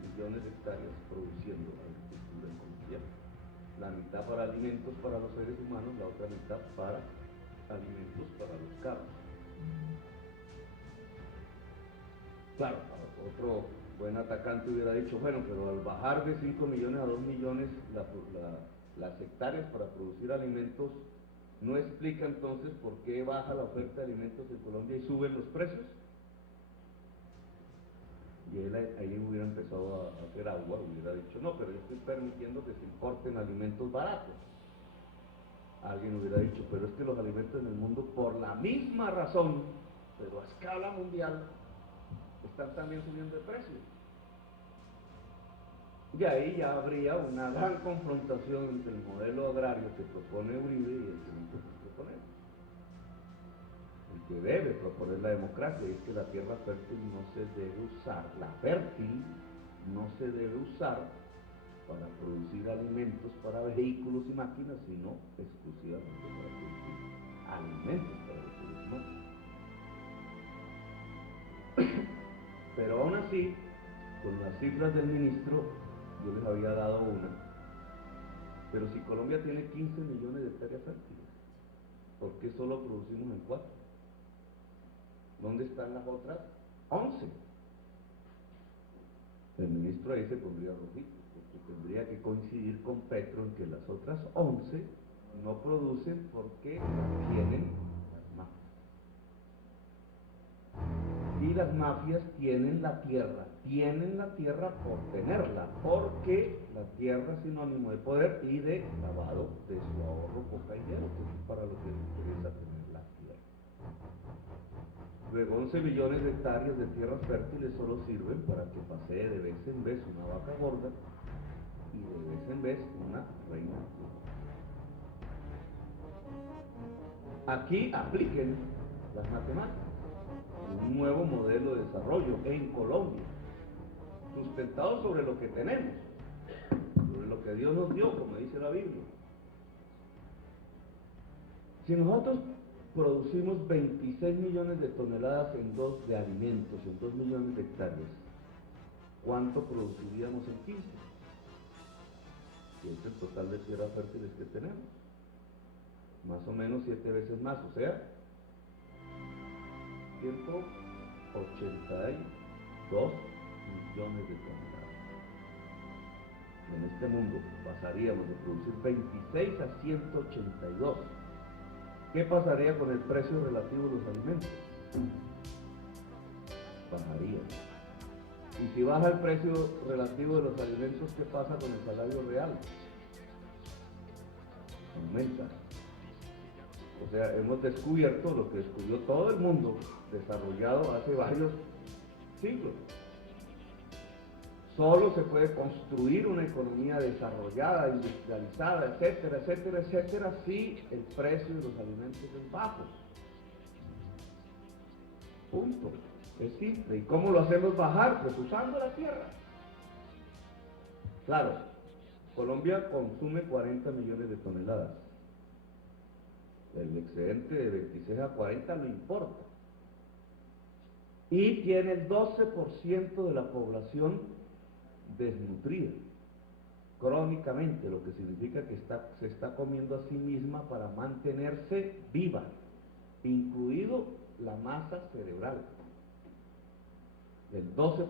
millones de hectáreas produciendo agricultura en Colombia. La mitad para alimentos para los seres humanos, la otra mitad para alimentos para los carros. Claro, otro buen atacante hubiera dicho, bueno, pero al bajar de 5 millones a 2 millones las hectáreas para producir alimentos, ¿no explica entonces por qué baja la oferta de alimentos en Colombia y suben los precios? Y él ahí hubiera empezado a hacer agua, hubiera dicho, no, pero yo estoy permitiendo que se importen alimentos baratos. Alguien hubiera dicho, pero es que los alimentos en el mundo, por la misma razón, pero a escala mundial, están también subiendo de precio. Y ahí ya habría una gran confrontación entre el modelo agrario que propone Uribe y el que nosotros proponemos. El que debe proponer la democracia, y es que la tierra fértil no se debe usar, la fértil no se debe usar para producir alimentos para vehículos y máquinas, sino exclusivamente para producir alimentos para vehículos y máquinas. Pero aún así, con las cifras del ministro, yo les había dado una, pero si Colombia tiene 15 millones de hectáreas fértiles, ¿por qué solo producimos en 4? ¿Dónde están las otras 11? El ministro ahí se pondría rojito, porque tendría que coincidir con Petro en que las otras 11 no producen porque tienen las mafias. Y las mafias tienen la tierra por tenerla, porque la tierra es sinónimo de poder y de lavado de su ahorro coca y dinero, que es para lo que les interesa tener la tierra. Luego 11 millones de hectáreas de tierras fértiles solo sirven para que pasee de vez en vez una vaca gorda y de vez en vez una reina. Aquí apliquen las matemáticas. un nuevo modelo de desarrollo en Colombia, sustentado sobre lo que tenemos, sobre lo que Dios nos dio, como dice la Biblia. Si nosotros producimos 26 millones de toneladas de alimentos en 2 millones de hectáreas, ¿cuánto produciríamos en 15? Y es el total de tierras fértiles que tenemos. Más o menos 7 veces más, o sea, 182 millones de toneladas. En este mundo pasaríamos de producir 26 a 182. ¿Qué pasaría con el precio relativo de los alimentos? Bajaría. Y si baja el precio relativo de los alimentos, ¿qué pasa con el salario real? Aumenta. O sea, hemos descubierto lo que descubrió todo el mundo desarrollado hace varios siglos. Solo se puede construir una economía desarrollada, industrializada, etcétera, etcétera, etcétera, si el precio de los alimentos es bajo. Punto. Es simple. ¿Y cómo lo hacemos bajar? Pues usando la tierra. Claro, Colombia consume 40 millones de toneladas. El excedente de 26 a 40 no importa. Y tiene el 12% de la población desnutrida, crónicamente, lo que significa que se está comiendo a sí misma para mantenerse viva, incluido la masa cerebral, el 12%.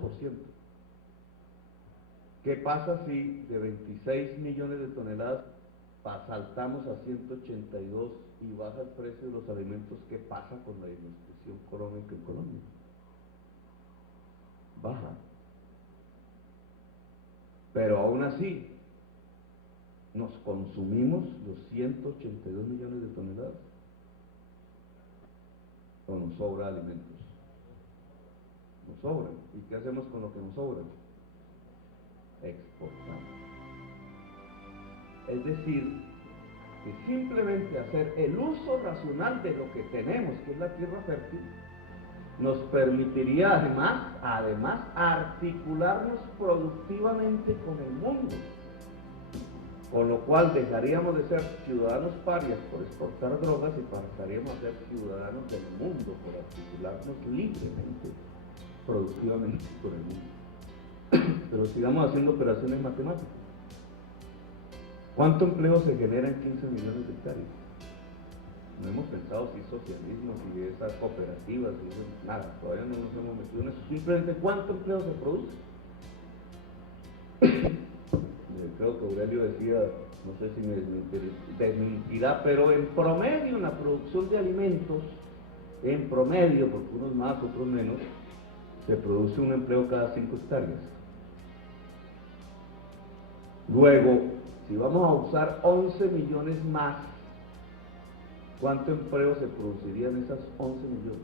¿Qué pasa si de 26 millones de toneladas saltamos a 182 y baja el precio de los alimentos? ¿Qué pasa con la desnutrición crónica en Colombia? Baja. Pero aún así, ¿nos consumimos los 182 millones de toneladas? ¿O nos sobra alimentos? Nos sobran. ¿Y qué hacemos con lo que nos sobra? Exportamos. Es decir, que simplemente hacer el uso racional de lo que tenemos, que es la tierra fértil, nos permitiría además articularnos productivamente con el mundo, con lo cual dejaríamos de ser ciudadanos parias por exportar drogas y pasaríamos a ser ciudadanos del mundo por articularnos libremente, productivamente con el mundo. Pero sigamos haciendo operaciones matemáticas. ¿Cuánto empleo se genera en 15 millones de hectáreas? No hemos pensado si socialismo, si esas cooperativas, si eso, nada, todavía no nos hemos metido en eso. Simplemente, ¿cuánto empleo se produce? Creo que Aurelio decía, no sé si me desmentirá, pero en promedio en la producción de alimentos, en promedio, porque unos más, otros menos, se produce un empleo cada 5 hectáreas. Luego, si vamos a usar 11 millones más, ¿cuánto empleo se produciría en esas 11 millones?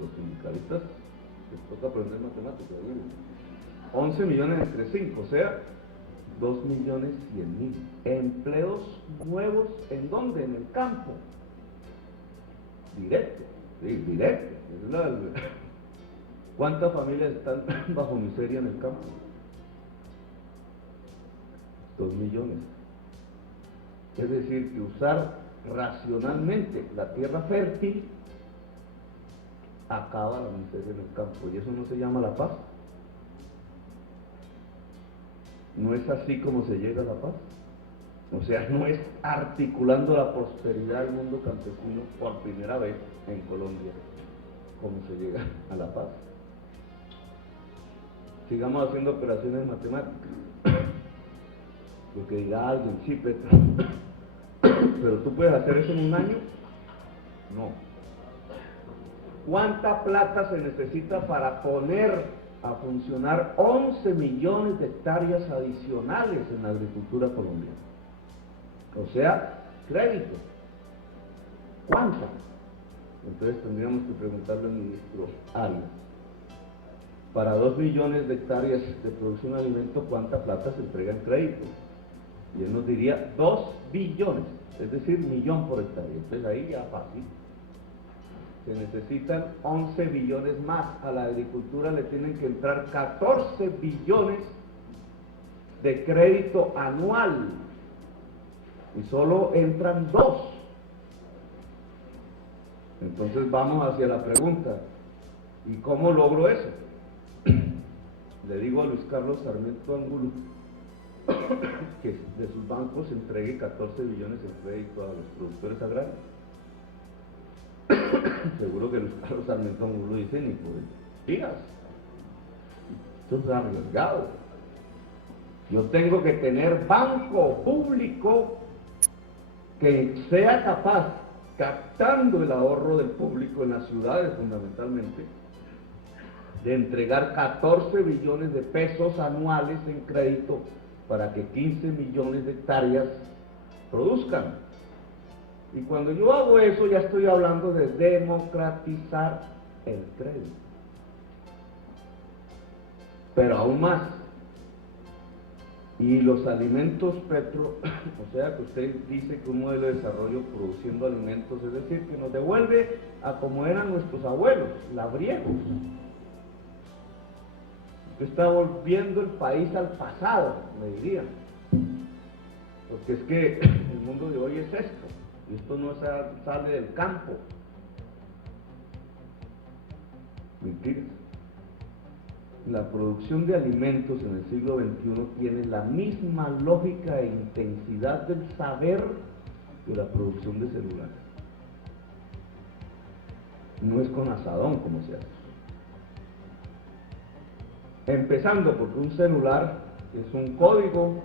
Los sindicalistas les toca aprender matemáticas, ¿no? 11 millones entre 5, o sea, 2.100.000 empleos nuevos. ¿En dónde? En el campo. Directo, sí, directo. ¿Cuántas familias están bajo miseria en el campo? 2 millones. Es decir, que usar racionalmente la tierra fértil acaba la miseria en el campo. ¿Y eso no se llama la paz? ¿No es así como se llega a la paz? O sea, no es articulando la prosperidad del mundo campesino por primera vez en Colombia como se llega a la paz. Sigamos haciendo operaciones matemáticas. Lo que dirá alguien, sí, pero tú puedes hacer eso en un año. No. ¿Cuánta plata se necesita para poner a funcionar 11 millones de hectáreas adicionales en la agricultura colombiana? O sea, crédito. ¿Cuánta? Entonces tendríamos que preguntarle al ministro Arias. Para 2 millones de hectáreas de producción de alimento, ¿cuánta plata se entrega en crédito? Y él nos diría 2 billones, es decir, 1.000.000 por hectárea. Entonces ahí ya fácil. Se necesitan 11 billones más. A la agricultura le tienen que entrar 14 billones de crédito anual. Y solo entran 2. Entonces vamos hacia la pregunta, ¿y cómo logro eso? Le digo a Luis Carlos Sarmiento Angulo que de sus bancos entregue 14 billones en crédito a los productores agrarios. Seguro que Luis Carlos Sarmiento Angulo dice, ni por digas, esto es arriesgado. Yo tengo que tener banco público que sea capaz, captando el ahorro del público en las ciudades fundamentalmente, de entregar 14 billones de pesos anuales en crédito para que 15 millones de hectáreas produzcan. Y cuando yo hago eso ya estoy hablando de democratizar el crédito. Pero aún más, y los alimentos Petro, o sea que usted dice que un modelo de desarrollo produciendo alimentos, es decir, que nos devuelve a como eran nuestros abuelos, labriegos. Usted está volviendo el país al pasado, me dirían. Porque es que el mundo de hoy es esto, y esto no sale del campo. Mentiras. La producción de alimentos en el siglo XXI tiene la misma lógica e intensidad del saber que la producción de celulares. No es con asadón como se hace. Empezando porque un celular es un código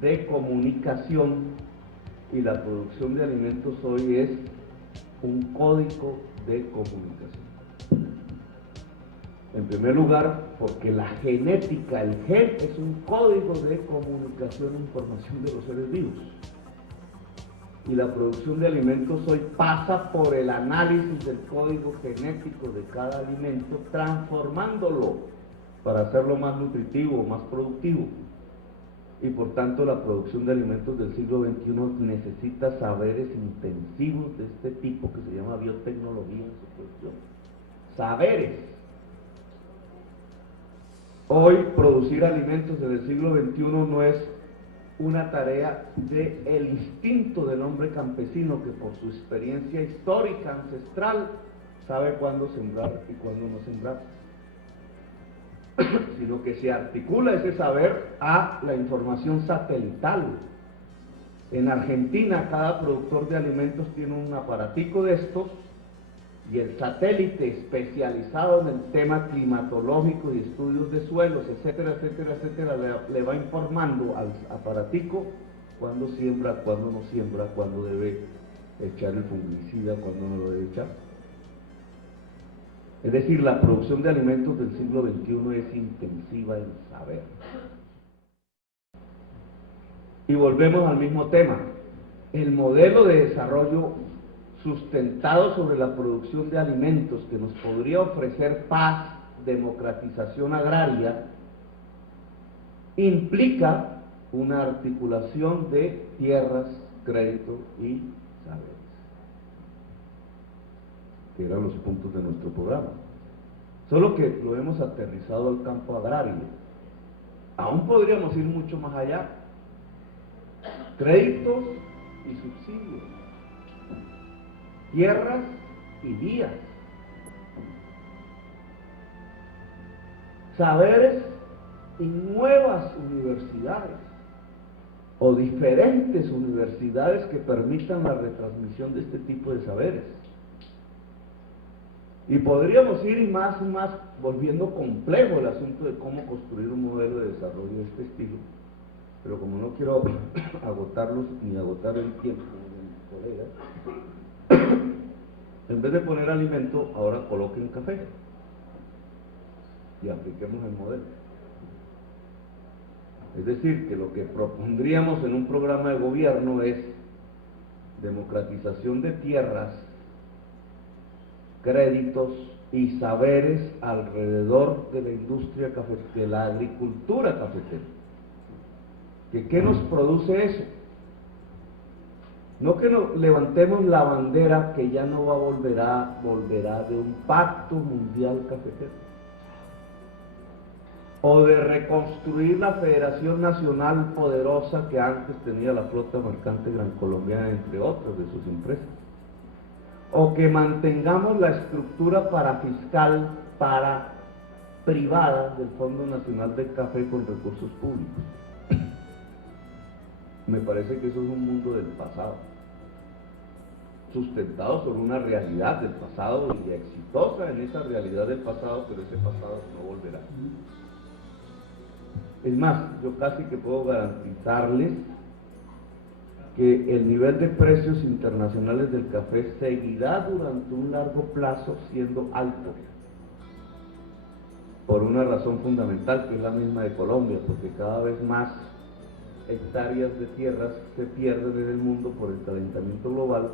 de comunicación y la producción de alimentos hoy es un código de comunicación. En primer lugar, porque la genética, el gen, es un código de comunicación e información de los seres vivos. Y la producción de alimentos hoy pasa por el análisis del código genético de cada alimento, transformándolo para hacerlo más nutritivo, más productivo. Y por tanto, la producción de alimentos del siglo XXI necesita saberes intensivos de este tipo que se llama biotecnología en su producción. Saberes. Hoy producir alimentos en el siglo XXI no es una tarea del instinto del hombre campesino que por su experiencia histórica, ancestral, sabe cuándo sembrar y cuándo no sembrar, sino que se articula ese saber a la información satelital. En Argentina cada productor de alimentos tiene un aparatico de estos y el satélite especializado en el tema climatológico y estudios de suelos, etcétera, etcétera, etcétera, le va informando al aparatico cuándo siembra, cuándo no siembra, cuándo debe echar el fungicida, cuándo no lo debe echar. Es decir, la producción de alimentos del siglo XXI es intensiva en saber. Y volvemos al mismo tema. El modelo de desarrollo sustentado sobre la producción de alimentos que nos podría ofrecer paz, democratización agraria, implica una articulación de tierras, crédito y saberes, que eran los puntos de nuestro programa. Solo que lo hemos aterrizado al campo agrario. Aún podríamos ir mucho más allá. Créditos y subsidios, tierras y vías, saberes y nuevas universidades o diferentes universidades que permitan la retransmisión de este tipo de saberes. Y podríamos ir y más, volviendo complejo el asunto de cómo construir un modelo de desarrollo de este estilo, pero como no quiero agotarlos ni agotar el tiempo de mis colegas, en vez de poner alimento, ahora coloquen café y apliquemos el modelo. Es decir, que lo que propondríamos en un programa de gobierno es democratización de tierras, créditos y saberes alrededor de la industria cafetera, de la agricultura cafetera. ¿Qué nos produce eso? No que nos levantemos la bandera que ya no volverá de un pacto mundial cafetero, o de reconstruir la Federación Nacional poderosa que antes tenía la flota mercante Gran Colombiana, entre otras de sus empresas, o que mantengamos la estructura parafiscal privada del Fondo Nacional del Café con recursos públicos. Me parece que eso es un mundo del pasado, sustentado sobre una realidad del pasado y exitosa en esa realidad del pasado, pero ese pasado no volverá. Es más, yo casi que puedo garantizarles que el nivel de precios internacionales del café seguirá durante un largo plazo siendo alto, por una razón fundamental que es la misma de Colombia, porque cada vez más hectáreas de tierras se pierden en el mundo por el calentamiento global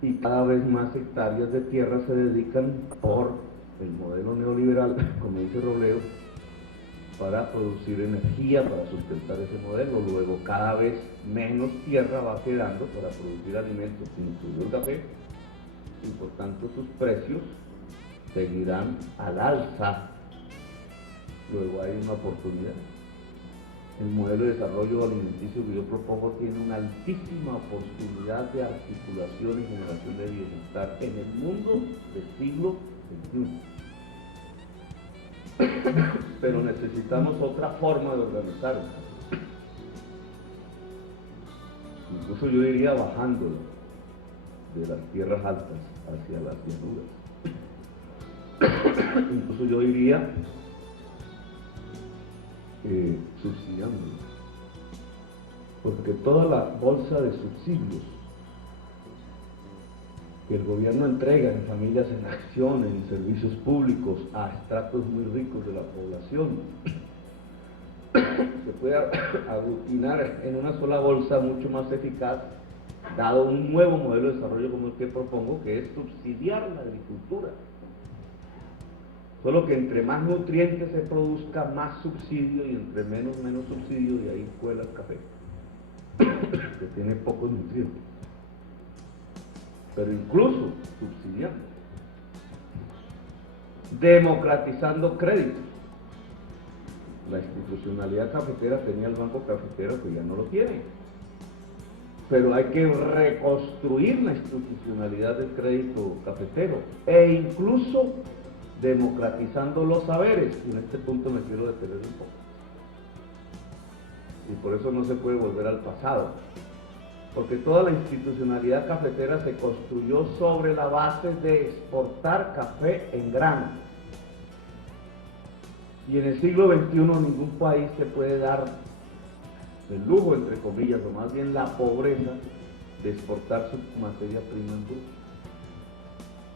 y cada vez más hectáreas de tierra se dedican por el modelo neoliberal, como dice Robledo, para producir energía, para sustentar ese modelo. Luego cada vez menos tierra va quedando para producir alimentos, incluido el café, y por tanto sus precios seguirán al alza. Luego hay una oportunidad. El modelo de desarrollo alimenticio que yo propongo tiene una altísima oportunidad de articulación y generación de bienestar en el mundo del siglo XXI. Pero necesitamos otra forma de organizarlo. Incluso yo diría bajándolo de las tierras altas hacia las llanuras. Incluso yo diría subsidiándolo, porque toda la bolsa de subsidios que el gobierno entrega en familias en acción, en servicios públicos, a estratos muy ricos de la población, se puede aglutinar en una sola bolsa mucho más eficaz, dado un nuevo modelo de desarrollo como el que propongo, que es subsidiar la agricultura. Solo que entre más nutrientes se produzca, más subsidio, y entre menos subsidio, y ahí cuela el café, que tiene pocos nutrientes. Pero incluso subsidiando, democratizando créditos. La institucionalidad cafetera tenía el Banco Cafetero, que ya no lo tiene. Pero hay que reconstruir la institucionalidad del crédito cafetero, e incluso democratizando los saberes, y en este punto me quiero detener un poco. Y por eso no se puede volver al pasado, porque toda la institucionalidad cafetera se construyó sobre la base de exportar café en grano. Y en el siglo XXI ningún país se puede dar el lujo, entre comillas, o más bien la pobreza, de exportar su materia prima en bruto,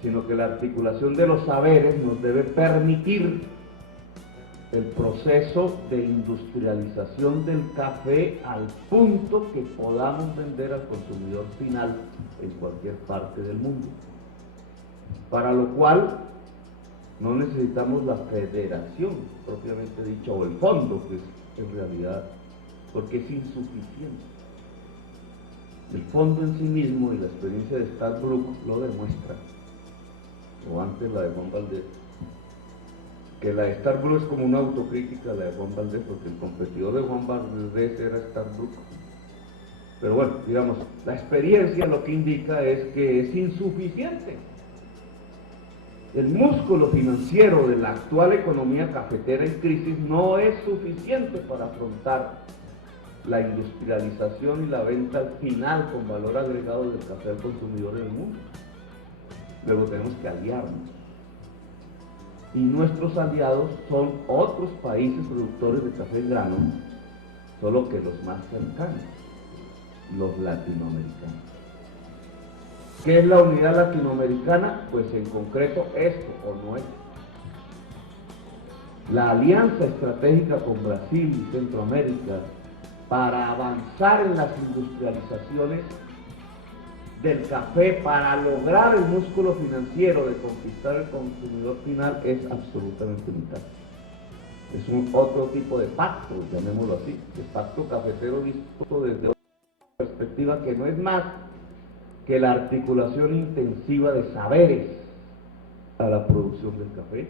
sino que la articulación de los saberes nos debe permitir el proceso de industrialización del café al punto que podamos vender al consumidor final en cualquier parte del mundo. Para lo cual no necesitamos la federación propiamente dicha, o el fondo, que es en realidad, porque es insuficiente. El fondo en sí mismo, y la experiencia de Starbucks lo demuestra, o antes la de Juan Valdez, que la de Starbucks es como una autocrítica a la de Juan Valdez, porque el competidor de Juan Valdez era Starbucks. Pero bueno, digamos, la experiencia lo que indica es que es insuficiente. El músculo financiero de la actual economía cafetera en crisis no es suficiente para afrontar la industrialización y la venta al final con valor agregado del café al consumidor en el mundo. Luego tenemos que aliarnos. Y nuestros aliados son otros países productores de café en grano, solo que los más cercanos, los latinoamericanos. ¿Qué es la unidad latinoamericana? Pues en concreto esto, o no esto. La alianza estratégica con Brasil y Centroamérica para avanzar en las industrializaciones del café, para lograr el músculo financiero de conquistar el consumidor final, es absolutamente vital. Es un otro tipo de pacto, llamémoslo así, de pacto cafetero visto desde otra perspectiva que no es más que la articulación intensiva de saberes a la producción del café,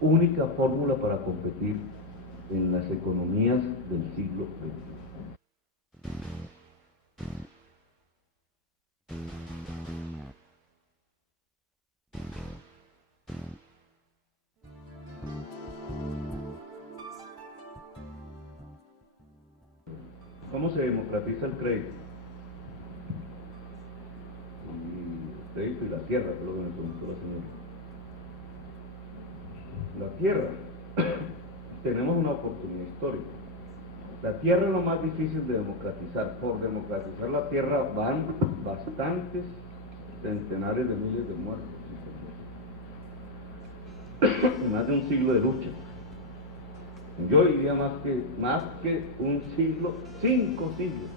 única fórmula para competir en las economías del siglo XX. ¿Cómo se democratiza el crédito? El crédito y la tierra, que es lo que me preguntó la señora. La tierra, tenemos una oportunidad histórica. La tierra es lo más difícil de democratizar. Por democratizar la tierra van bastantes centenares de miles de muertos. Más de un siglo de lucha. Yo diría más que un siglo, 5 siglos.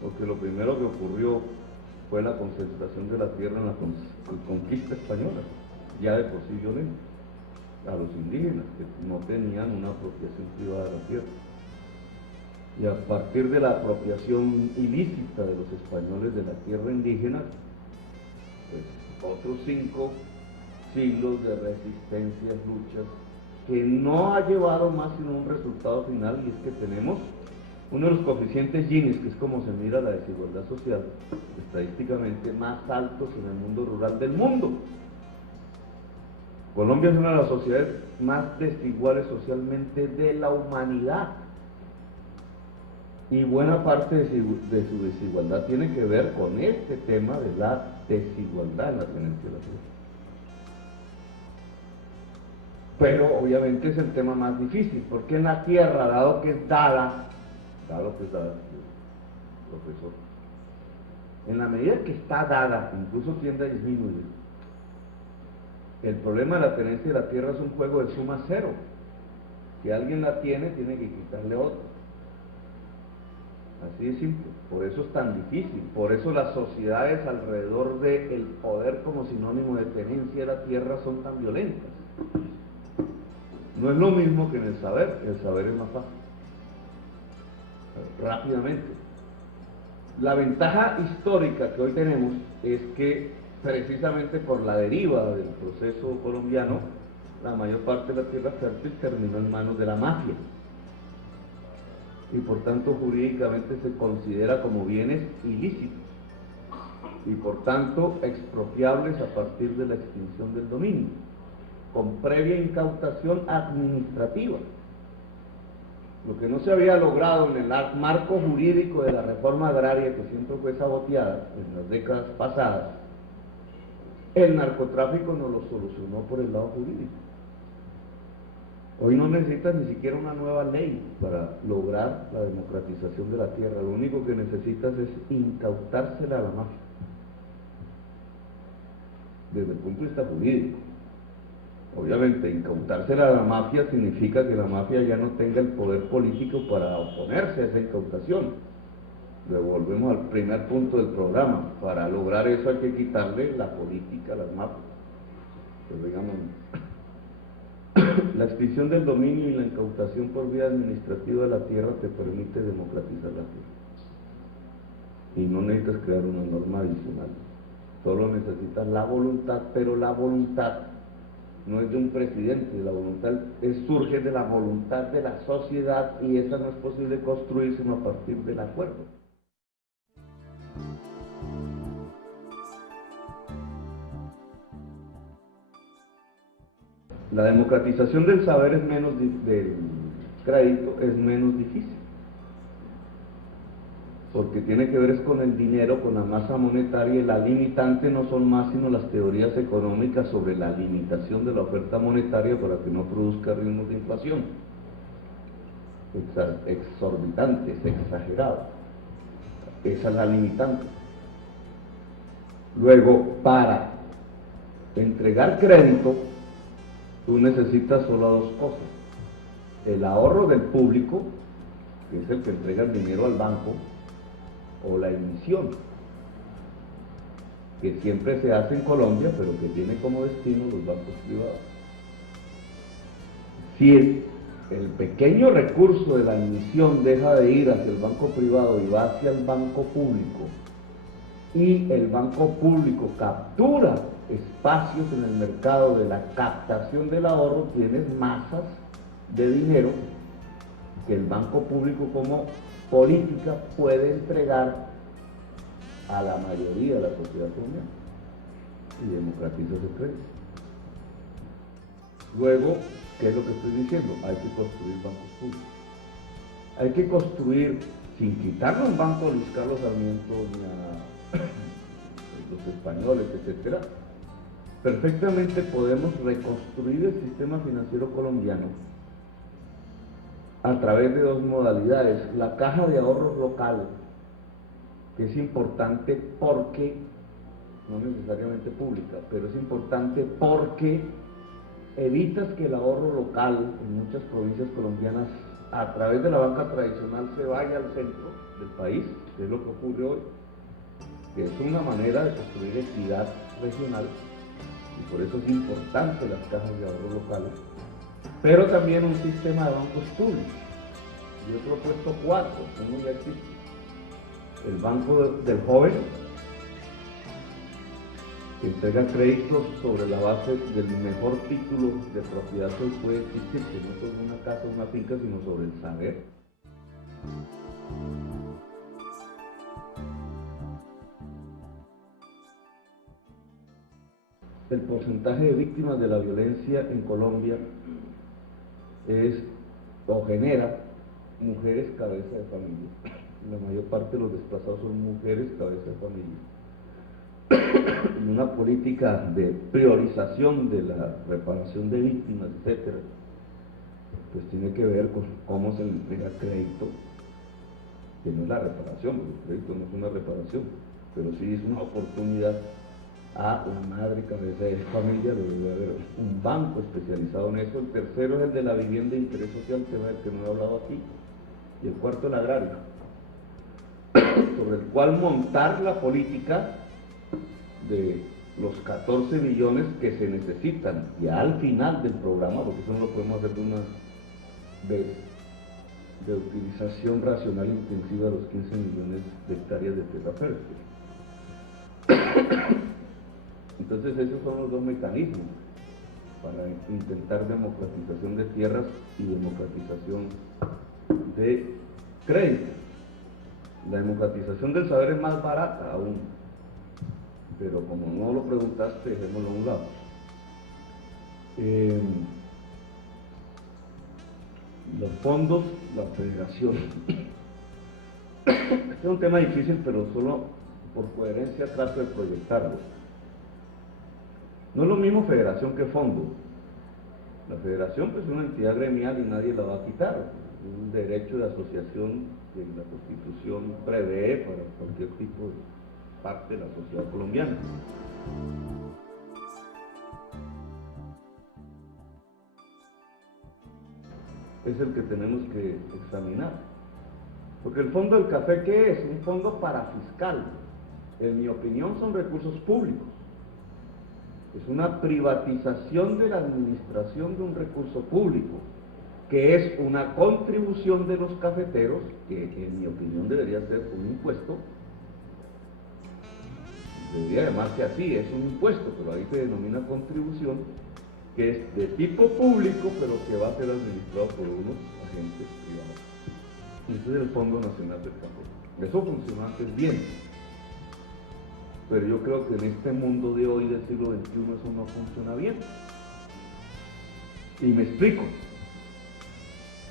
Porque lo primero que ocurrió fue la concentración de la tierra en la conquista española, ya de por sí violenta, a los indígenas, que no tenían una apropiación privada de la tierra. Y a partir de la apropiación ilícita de los españoles de la tierra indígena, pues otros 5 siglos de resistencias, luchas, que no ha llevado más sino un resultado final, y es que tenemos uno de los coeficientes Gini, que es como se mira la desigualdad social, estadísticamente más altos en el mundo rural del mundo. Colombia es una de las sociedades más desiguales socialmente de la humanidad. Y buena parte de su desigualdad tiene que ver con este tema de la desigualdad en la tenencia de la tierra. Pero obviamente es el tema más difícil, porque en la tierra, dado que es dada, profesor, en la medida que está dada, incluso tiende a disminuir. El problema de la tenencia de la tierra es un juego de suma cero. Si alguien la tiene, tiene que quitarle otro. Así de simple. Por eso es tan difícil. Por eso las sociedades alrededor del poder como sinónimo de tenencia de la tierra son tan violentas. No es lo mismo que en el saber es más fácil. Rápidamente. La ventaja histórica que hoy tenemos es que precisamente por la deriva del proceso colombiano, la mayor parte de la tierra fértil terminó en manos de la mafia. Y por tanto jurídicamente se considera como bienes ilícitos y por tanto expropiables a partir de la extinción del dominio, con previa incautación administrativa. Lo que no se había logrado en el marco jurídico de la reforma agraria, que siempre fue saboteada en las décadas pasadas, el narcotráfico nos lo solucionó por el lado jurídico. Hoy no necesitas ni siquiera una nueva ley para lograr la democratización de la tierra. Lo único que necesitas es incautársela a la mafia, desde el punto de vista jurídico. Obviamente, incautársela a la mafia significa que la mafia ya no tenga el poder político para oponerse a esa incautación. Luego volvemos al primer punto del programa. Para lograr eso hay que quitarle la política a las mafias. Pero digamos, la extinción del dominio y la incautación por vía administrativa de la tierra te permite democratizar la tierra. Y no necesitas crear una norma adicional. Solo necesitas la voluntad, pero la voluntad no es de un presidente, la voluntad surge de la voluntad de la sociedad, y esa no es posible construir sino a partir del acuerdo. La democratización del saber es menos del crédito es menos difícil, porque tiene que ver es con el dinero, con la masa monetaria, y la limitante no son más sino las teorías económicas sobre la limitación de la oferta monetaria para que no produzca ritmos de inflación exorbitantes, exagerados. Esa es la limitante. Luego, para entregar crédito, tú necesitas solo 2 cosas: el ahorro del público, que es el que entrega el dinero al banco, o la emisión, que siempre se hace en Colombia, pero que tiene como destino los bancos privados. Si el pequeño recurso de la emisión deja de ir hacia el banco privado y va hacia el banco público, y el banco público captura espacios en el mercado de la captación del ahorro, tienes masas de dinero que el banco público como política puede entregar a la mayoría de la sociedad colombiana y democratiza ese crédito. Luego, ¿qué es lo que estoy diciendo? Hay que construir bancos públicos. Hay que construir, sin quitarle un banco a Luis Carlos Sarmiento ni a los españoles, etcétera, perfectamente podemos reconstruir el sistema financiero colombiano a través de dos modalidades. La caja de ahorros local, que es importante porque, no necesariamente pública, pero es importante porque evitas que el ahorro local en muchas provincias colombianas a través de la banca tradicional se vaya al centro del país, que es lo que ocurre hoy, que es una manera de construir equidad regional, y por eso es importante las cajas de ahorro locales, pero también un sistema de bancos públicos. Yo he propuesto 4, uno ya existe. El Banco del Joven, que entrega créditos sobre la base del mejor título de propiedad que puede existir, que no sobre una casa o una finca, sino sobre el saber. El porcentaje de víctimas de la violencia en Colombia es o genera mujeres cabeza de familia. La mayor parte de los desplazados son mujeres cabeza de familia. En una política de priorización de la reparación de víctimas, etcétera, pues tiene que ver con cómo se le entrega crédito, que no es la reparación, porque el crédito no es una reparación, pero sí es una oportunidad a la madre cabeza de familia. Debe haber un banco especializado en eso. El tercero es el de la vivienda de interés social, tema del que no he hablado aquí, y el cuarto el agrario, sobre el cual montar la política de los 14 millones que se necesitan ya al final del programa, porque eso no lo podemos hacer de una vez, de utilización racional intensiva de los 15 millones de hectáreas de tierra fértil. Entonces esos son los dos mecanismos para intentar democratización de tierras y democratización de crédito. La democratización del saber es más barata aún, pero como no lo preguntaste, dejémoslo a un lado. Los fondos, la federación. Este es un tema difícil, pero solo por coherencia trato de proyectarlo. No es lo mismo federación que fondo. La federación pues, es una entidad gremial y nadie la va a quitar. Es un derecho de asociación que la Constitución prevé para cualquier tipo de parte de la sociedad colombiana. Es el que tenemos que examinar. Porque el fondo del café, ¿qué es? Un fondo parafiscal. En mi opinión son recursos públicos. Es una privatización de la administración de un recurso público, que es una contribución de los cafeteros, que en mi opinión debería ser un impuesto. Debería llamarse así, es un impuesto, pero ahí se denomina contribución, que es de tipo público, pero que va a ser administrado por unos agentes privados. Ese es el Fondo Nacional del Café. Eso funcionó antes bien, pero yo creo que en este mundo de hoy del siglo XXI eso no funciona bien. Y me explico.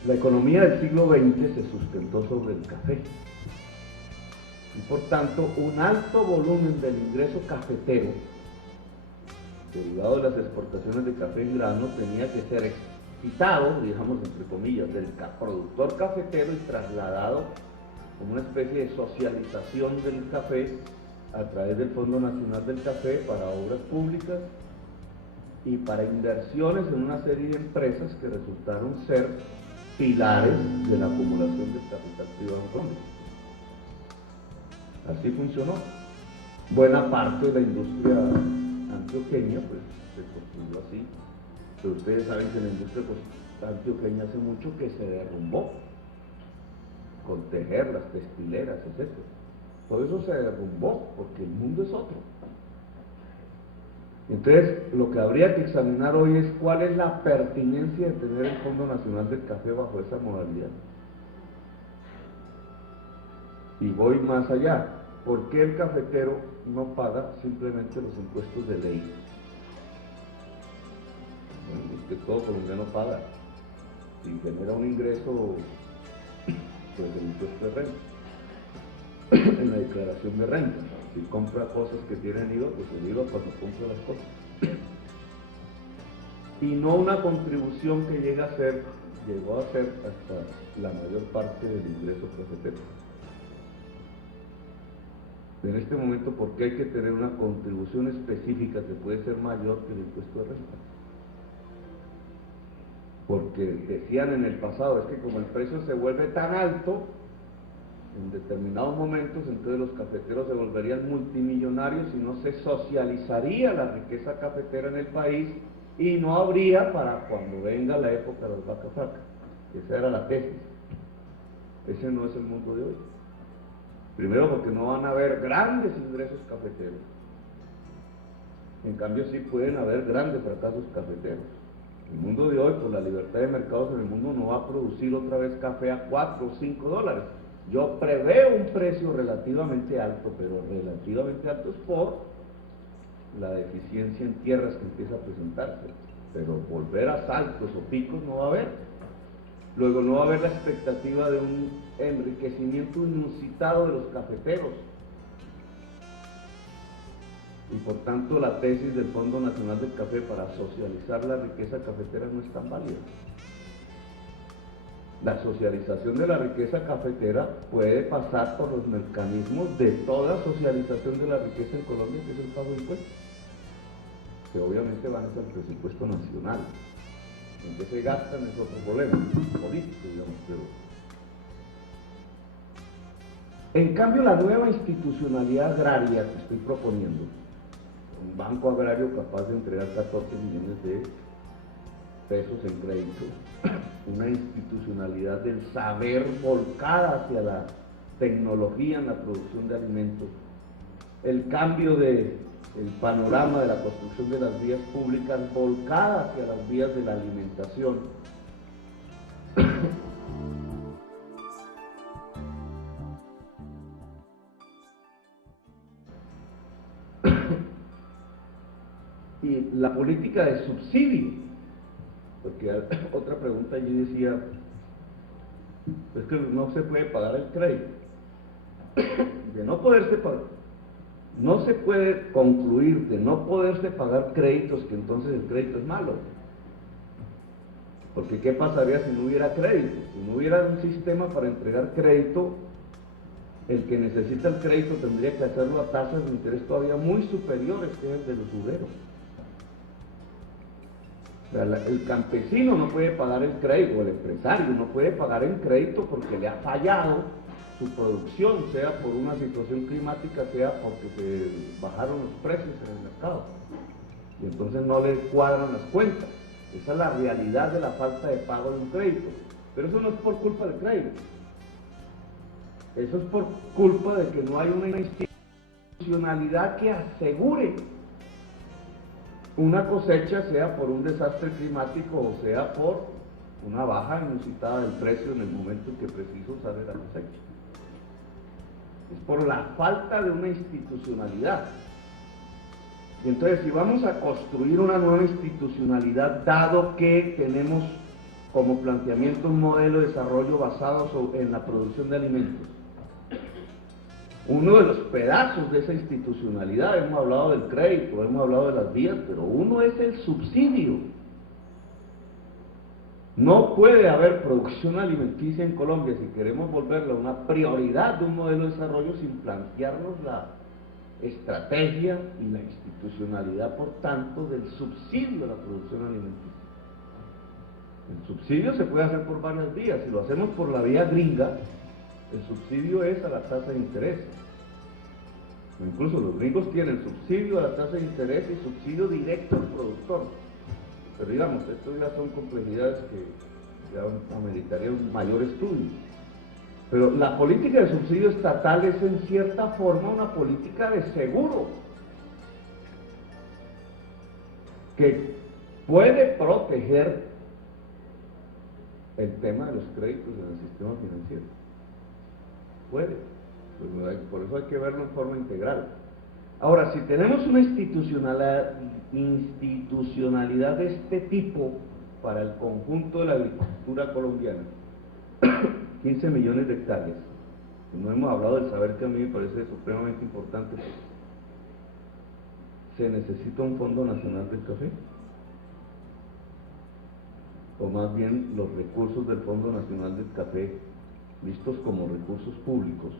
La economía del siglo XX se sustentó sobre el café. Y por tanto, un alto volumen del ingreso cafetero, derivado de las exportaciones de café en grano, tenía que ser quitado, digamos entre comillas, del productor cafetero y trasladado como una especie de socialización del café a través del Fondo Nacional del Café para obras públicas y para inversiones en una serie de empresas que resultaron ser pilares de la acumulación del capital privado en Colombia. Así funcionó. Buena parte de la industria antioqueña pues se construyó así, pero ustedes saben que la industria antioqueña hace mucho que se derrumbó, con tejer, las textileras, etc. Todo eso se derrumbó porque el mundo es otro. Entonces, lo que habría que examinar hoy es cuál es la pertinencia de tener el Fondo Nacional del Café bajo esa modalidad. Y voy más allá. ¿Por qué el cafetero no paga simplemente los impuestos de ley? Bueno, es que todo colombiano paga. Si genera un ingreso, pues el impuesto de renta, en la declaración de renta. Si compra cosas que tienen IVA, pues el IVA cuando compra las cosas. Y no una contribución que llegó a ser hasta la mayor parte del ingreso cafetero. En este momento, ¿por qué hay que tener una contribución específica que puede ser mayor que el impuesto de renta? Porque decían en el pasado, es que como el precio se vuelve tan alto, en determinados momentos, entonces los cafeteros se volverían multimillonarios y no se socializaría la riqueza cafetera en el país y no habría para cuando venga la época de las vacas flacas. Esa era la tesis. Ese no es el mundo de hoy. Primero porque no van a haber grandes ingresos cafeteros. En cambio sí pueden haber grandes fracasos cafeteros. El mundo de hoy, por la libertad de mercados en el mundo, no va a producir otra vez café a 4 o 5 dólares. Yo preveo un precio relativamente alto, pero relativamente alto es por la deficiencia en tierras que empieza a presentarse. Pero volver a saltos o picos no va a haber. Luego no va a haber la expectativa de un enriquecimiento inusitado de los cafeteros. Y por tanto la tesis del Fondo Nacional del Café para socializar la riqueza cafetera no es tan válida. La socialización de la riqueza cafetera puede pasar por los mecanismos de toda socialización de la riqueza en Colombia, que es el pago de impuestos, que obviamente van hacia el presupuesto nacional. ¿En qué se gastan? Es otro problema político, digamos, pero... En cambio, la nueva institucionalidad agraria que estoy proponiendo, un banco agrario capaz de entregar 14 millones de pesos en crédito, una institucionalidad del saber volcada hacia la tecnología en la producción de alimentos, el cambio del panorama de la construcción de las vías públicas volcada hacia las vías de la alimentación. Y la política de subsidio, porque otra pregunta allí decía, es que no se puede pagar el crédito. De no poderse pagar, no se puede concluir de no poderse pagar créditos, que entonces el crédito es malo. Porque ¿qué pasaría si no hubiera crédito? Si no hubiera un sistema para entregar crédito, el que necesita el crédito tendría que hacerlo a tasas de interés todavía muy superiores que el de los usureros. O sea, el campesino no puede pagar el crédito, o el empresario no puede pagar el crédito porque le ha fallado su producción, sea por una situación climática, sea porque se bajaron los precios en el mercado. Y entonces no le cuadran las cuentas. Esa es la realidad de la falta de pago de un crédito. Pero eso no es por culpa del crédito. Eso es por culpa de que no hay una institucionalidad que asegure una cosecha, sea por un desastre climático o sea por una baja inusitada del precio en el momento en que preciso sale la cosecha. Es por la falta de una institucionalidad. Y entonces, si vamos a construir una nueva institucionalidad, dado que tenemos como planteamiento un modelo de desarrollo basado en la producción de alimentos, uno de los pedazos de esa institucionalidad, hemos hablado del crédito, hemos hablado de las vías, pero uno es el subsidio. No puede haber producción alimenticia en Colombia si queremos volverla una prioridad de un modelo de desarrollo sin plantearnos la estrategia y la institucionalidad, por tanto, del subsidio a la producción alimenticia. El subsidio se puede hacer por varias vías. Si lo hacemos por la vía gringa, el subsidio es a la tasa de interés. Incluso los gringos tienen subsidio a la tasa de interés y subsidio directo al productor. Pero digamos, esto ya son complejidades que ya ameritarían un mayor estudio. Pero la política de subsidio estatal es en cierta forma una política de seguro, que puede proteger el tema de los créditos en el sistema financiero. Puede, pues por eso hay que verlo en forma integral. Ahora, si tenemos una institucionalidad de este tipo para el conjunto de la agricultura colombiana, 15 millones de hectáreas, no hemos hablado del saber que a mí me parece supremamente importante, pues, ¿se necesita un Fondo Nacional del Café? O más bien los recursos del Fondo Nacional del Café vistos como recursos públicos,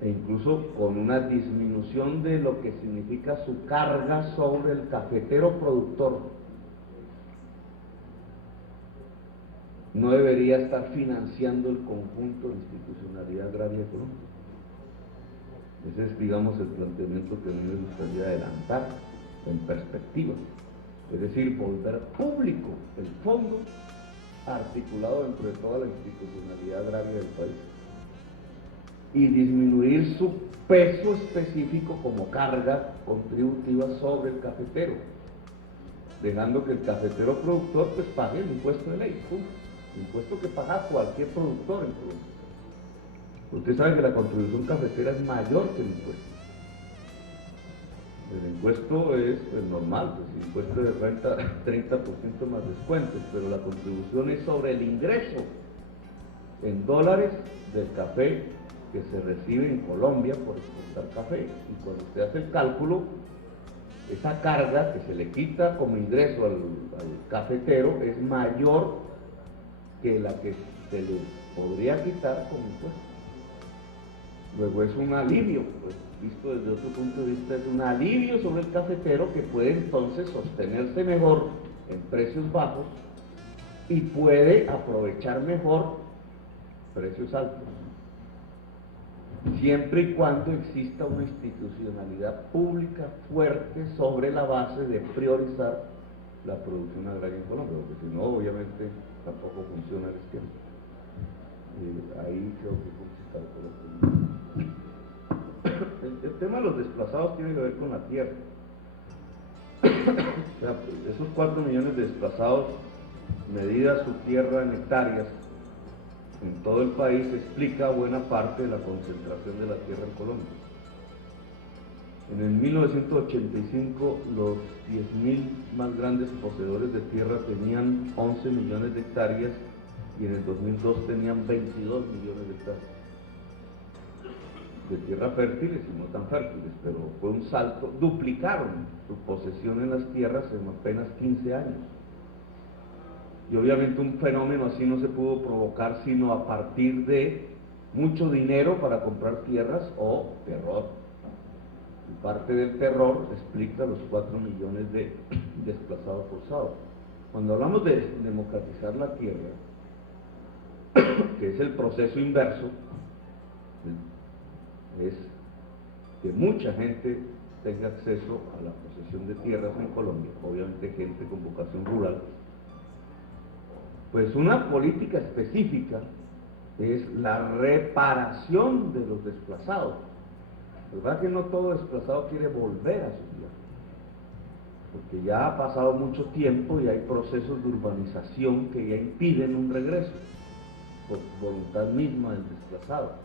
e incluso con una disminución de lo que significa su carga sobre el cafetero productor, no debería estar financiando el conjunto de institucionalidad agraria económica. Ese es, digamos, el planteamiento que a mí me gustaría adelantar en perspectiva, es decir, volver público el fondo articulado dentro de toda la institucionalidad agraria del país y disminuir su peso específico como carga contributiva sobre el cafetero, dejando que el cafetero productor pues pague el impuesto de ley, el impuesto que paga cualquier productor en Colombia. Usted sabe que la contribución cafetera es mayor que el impuesto. El impuesto es normal, pues el impuesto de renta 30% más descuentos, pero la contribución es sobre el ingreso en dólares del café que se recibe en Colombia por exportar café. Y cuando usted hace el cálculo, esa carga que se le quita como ingreso al cafetero es mayor que la que se le podría quitar como impuesto. Luego es un alivio, pues, visto desde otro punto de vista, es un alivio sobre el cafetero que puede entonces sostenerse mejor en precios bajos y puede aprovechar mejor precios altos, siempre y cuando exista una institucionalidad pública fuerte sobre la base de priorizar la producción agraria en Colombia, porque si no, obviamente, tampoco funciona el esquema. Ahí creo que está el problema. El tema de los desplazados tiene que ver con la tierra. O sea, esos 4 millones de desplazados, medida su tierra en hectáreas, en todo el país, explica buena parte de la concentración de la tierra en Colombia. En el 1985, los 10.000 más grandes poseedores de tierra tenían 11 millones de hectáreas y en el 2002 tenían 22 millones de hectáreas de tierra fértiles y no tan fértiles, pero fue un salto, duplicaron su posesión en las tierras en apenas 15 años. Y obviamente un fenómeno así no se pudo provocar sino a partir de mucho dinero para comprar tierras o terror. Y parte del terror explica los 4 millones de desplazados forzados. Cuando hablamos de democratizar la tierra, que es el proceso inverso, es que mucha gente tenga acceso a la posesión de tierras en Colombia, obviamente gente con vocación rural, pues una política específica es la reparación de los desplazados. ¿Verdad que no todo desplazado quiere volver a su tierra? Porque ya ha pasado mucho tiempo y hay procesos de urbanización que ya impiden un regreso, por voluntad misma del desplazado.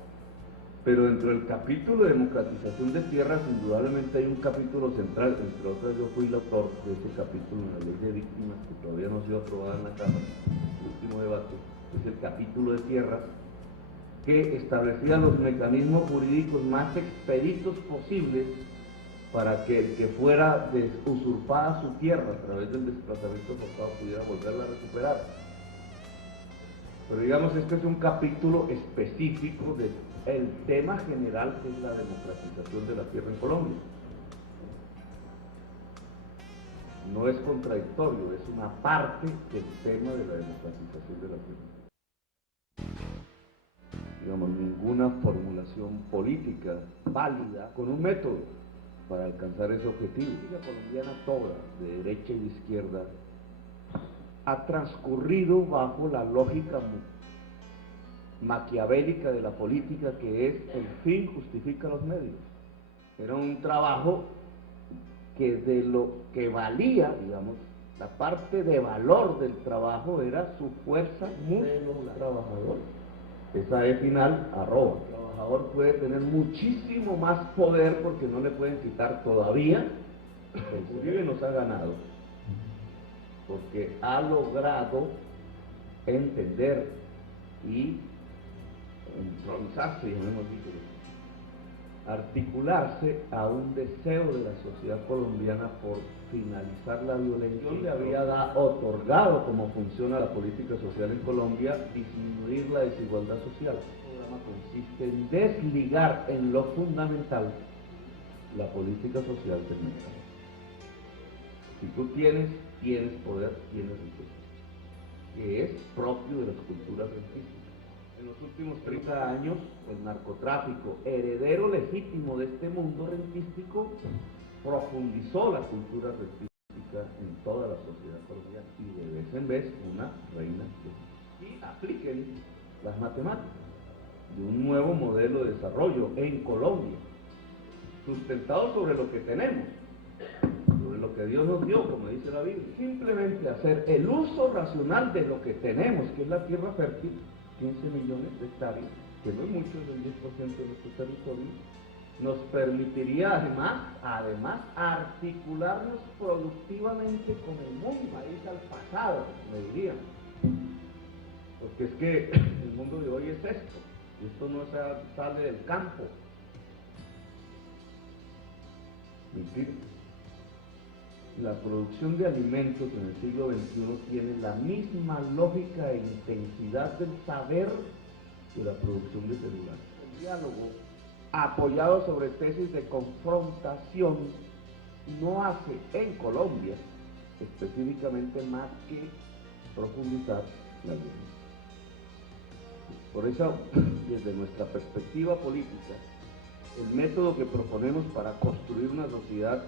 Pero dentro del capítulo de democratización de tierras, indudablemente hay un capítulo central, entre otras yo fui el autor de ese capítulo en la ley de víctimas, que todavía no ha sido aprobada en la Cámara, el último debate, es el capítulo de tierras, que establecía los mecanismos jurídicos más expeditos posibles para que el que fuera usurpada su tierra a través del desplazamiento forzado pudiera volverla a recuperar. Pero digamos, este es un capítulo específico del tema general que es la democratización de la tierra en Colombia. No es contradictorio, es una parte del tema de la democratización de la tierra. Digamos, ninguna formulación política válida con un método para alcanzar ese objetivo. La política colombiana toda, de derecha y de izquierda, ha transcurrido bajo la lógica maquiavélica de la política, que es el fin justifica los medios. Era un trabajo que de lo que valía, digamos, la parte de valor del trabajo era su fuerza muscular. Trabajador. Esa E final, arroba. El trabajador puede tener muchísimo más poder porque no le pueden quitar todavía. El Uribe nos ha ganado porque ha logrado entender y entronzarse, hemos dicho, articularse a un deseo de la sociedad colombiana por finalizar la violencia. Le había otorgado cómo funciona la política social en Colombia, disminuir la desigualdad social. El programa consiste en desligar en lo fundamental la política social del mercado. Si tú tienes poder, tienes riqueza, que es propio de las culturas rentísticas. En los últimos 30 años, el narcotráfico, heredero legítimo de este mundo rentístico, profundizó la cultura rentística en toda la sociedad colombiana y de vez en vez una reina. Y apliquen las matemáticas de un nuevo modelo de desarrollo en Colombia, sustentado sobre lo que tenemos, sobre lo que Dios nos dio, como dice la Biblia. Simplemente hacer el uso racional de lo que tenemos, que es la tierra fértil, 15 millones de hectáreas, que no es mucho, es el 10% de nuestro territorio, nos permitiría además articularnos productivamente con el mundo, país al pasado, me dirían. Porque es que el mundo de hoy es esto, y esto no sale del campo. Mentira. La producción de alimentos en el siglo XXI tiene la misma lógica e intensidad del saber que la producción de celulares. El diálogo, apoyado sobre tesis de confrontación, no hace en Colombia específicamente más que profundizar la violencia. Por eso, desde nuestra perspectiva política, el método que proponemos para construir una sociedad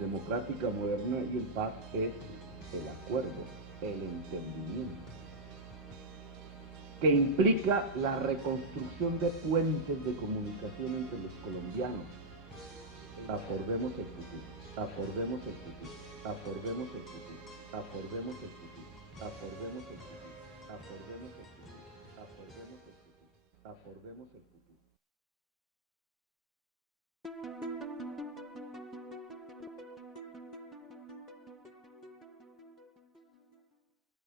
democrática, moderna y en paz es el acuerdo, el entendimiento, que implica la reconstrucción de puentes de comunicación entre los colombianos. Acordemos el futuro, acordemos el futuro, acordemos el futuro, acordemos el futuro, acordemos el futuro, acordemos el futuro, acordemos el futuro, acordemos el futuro.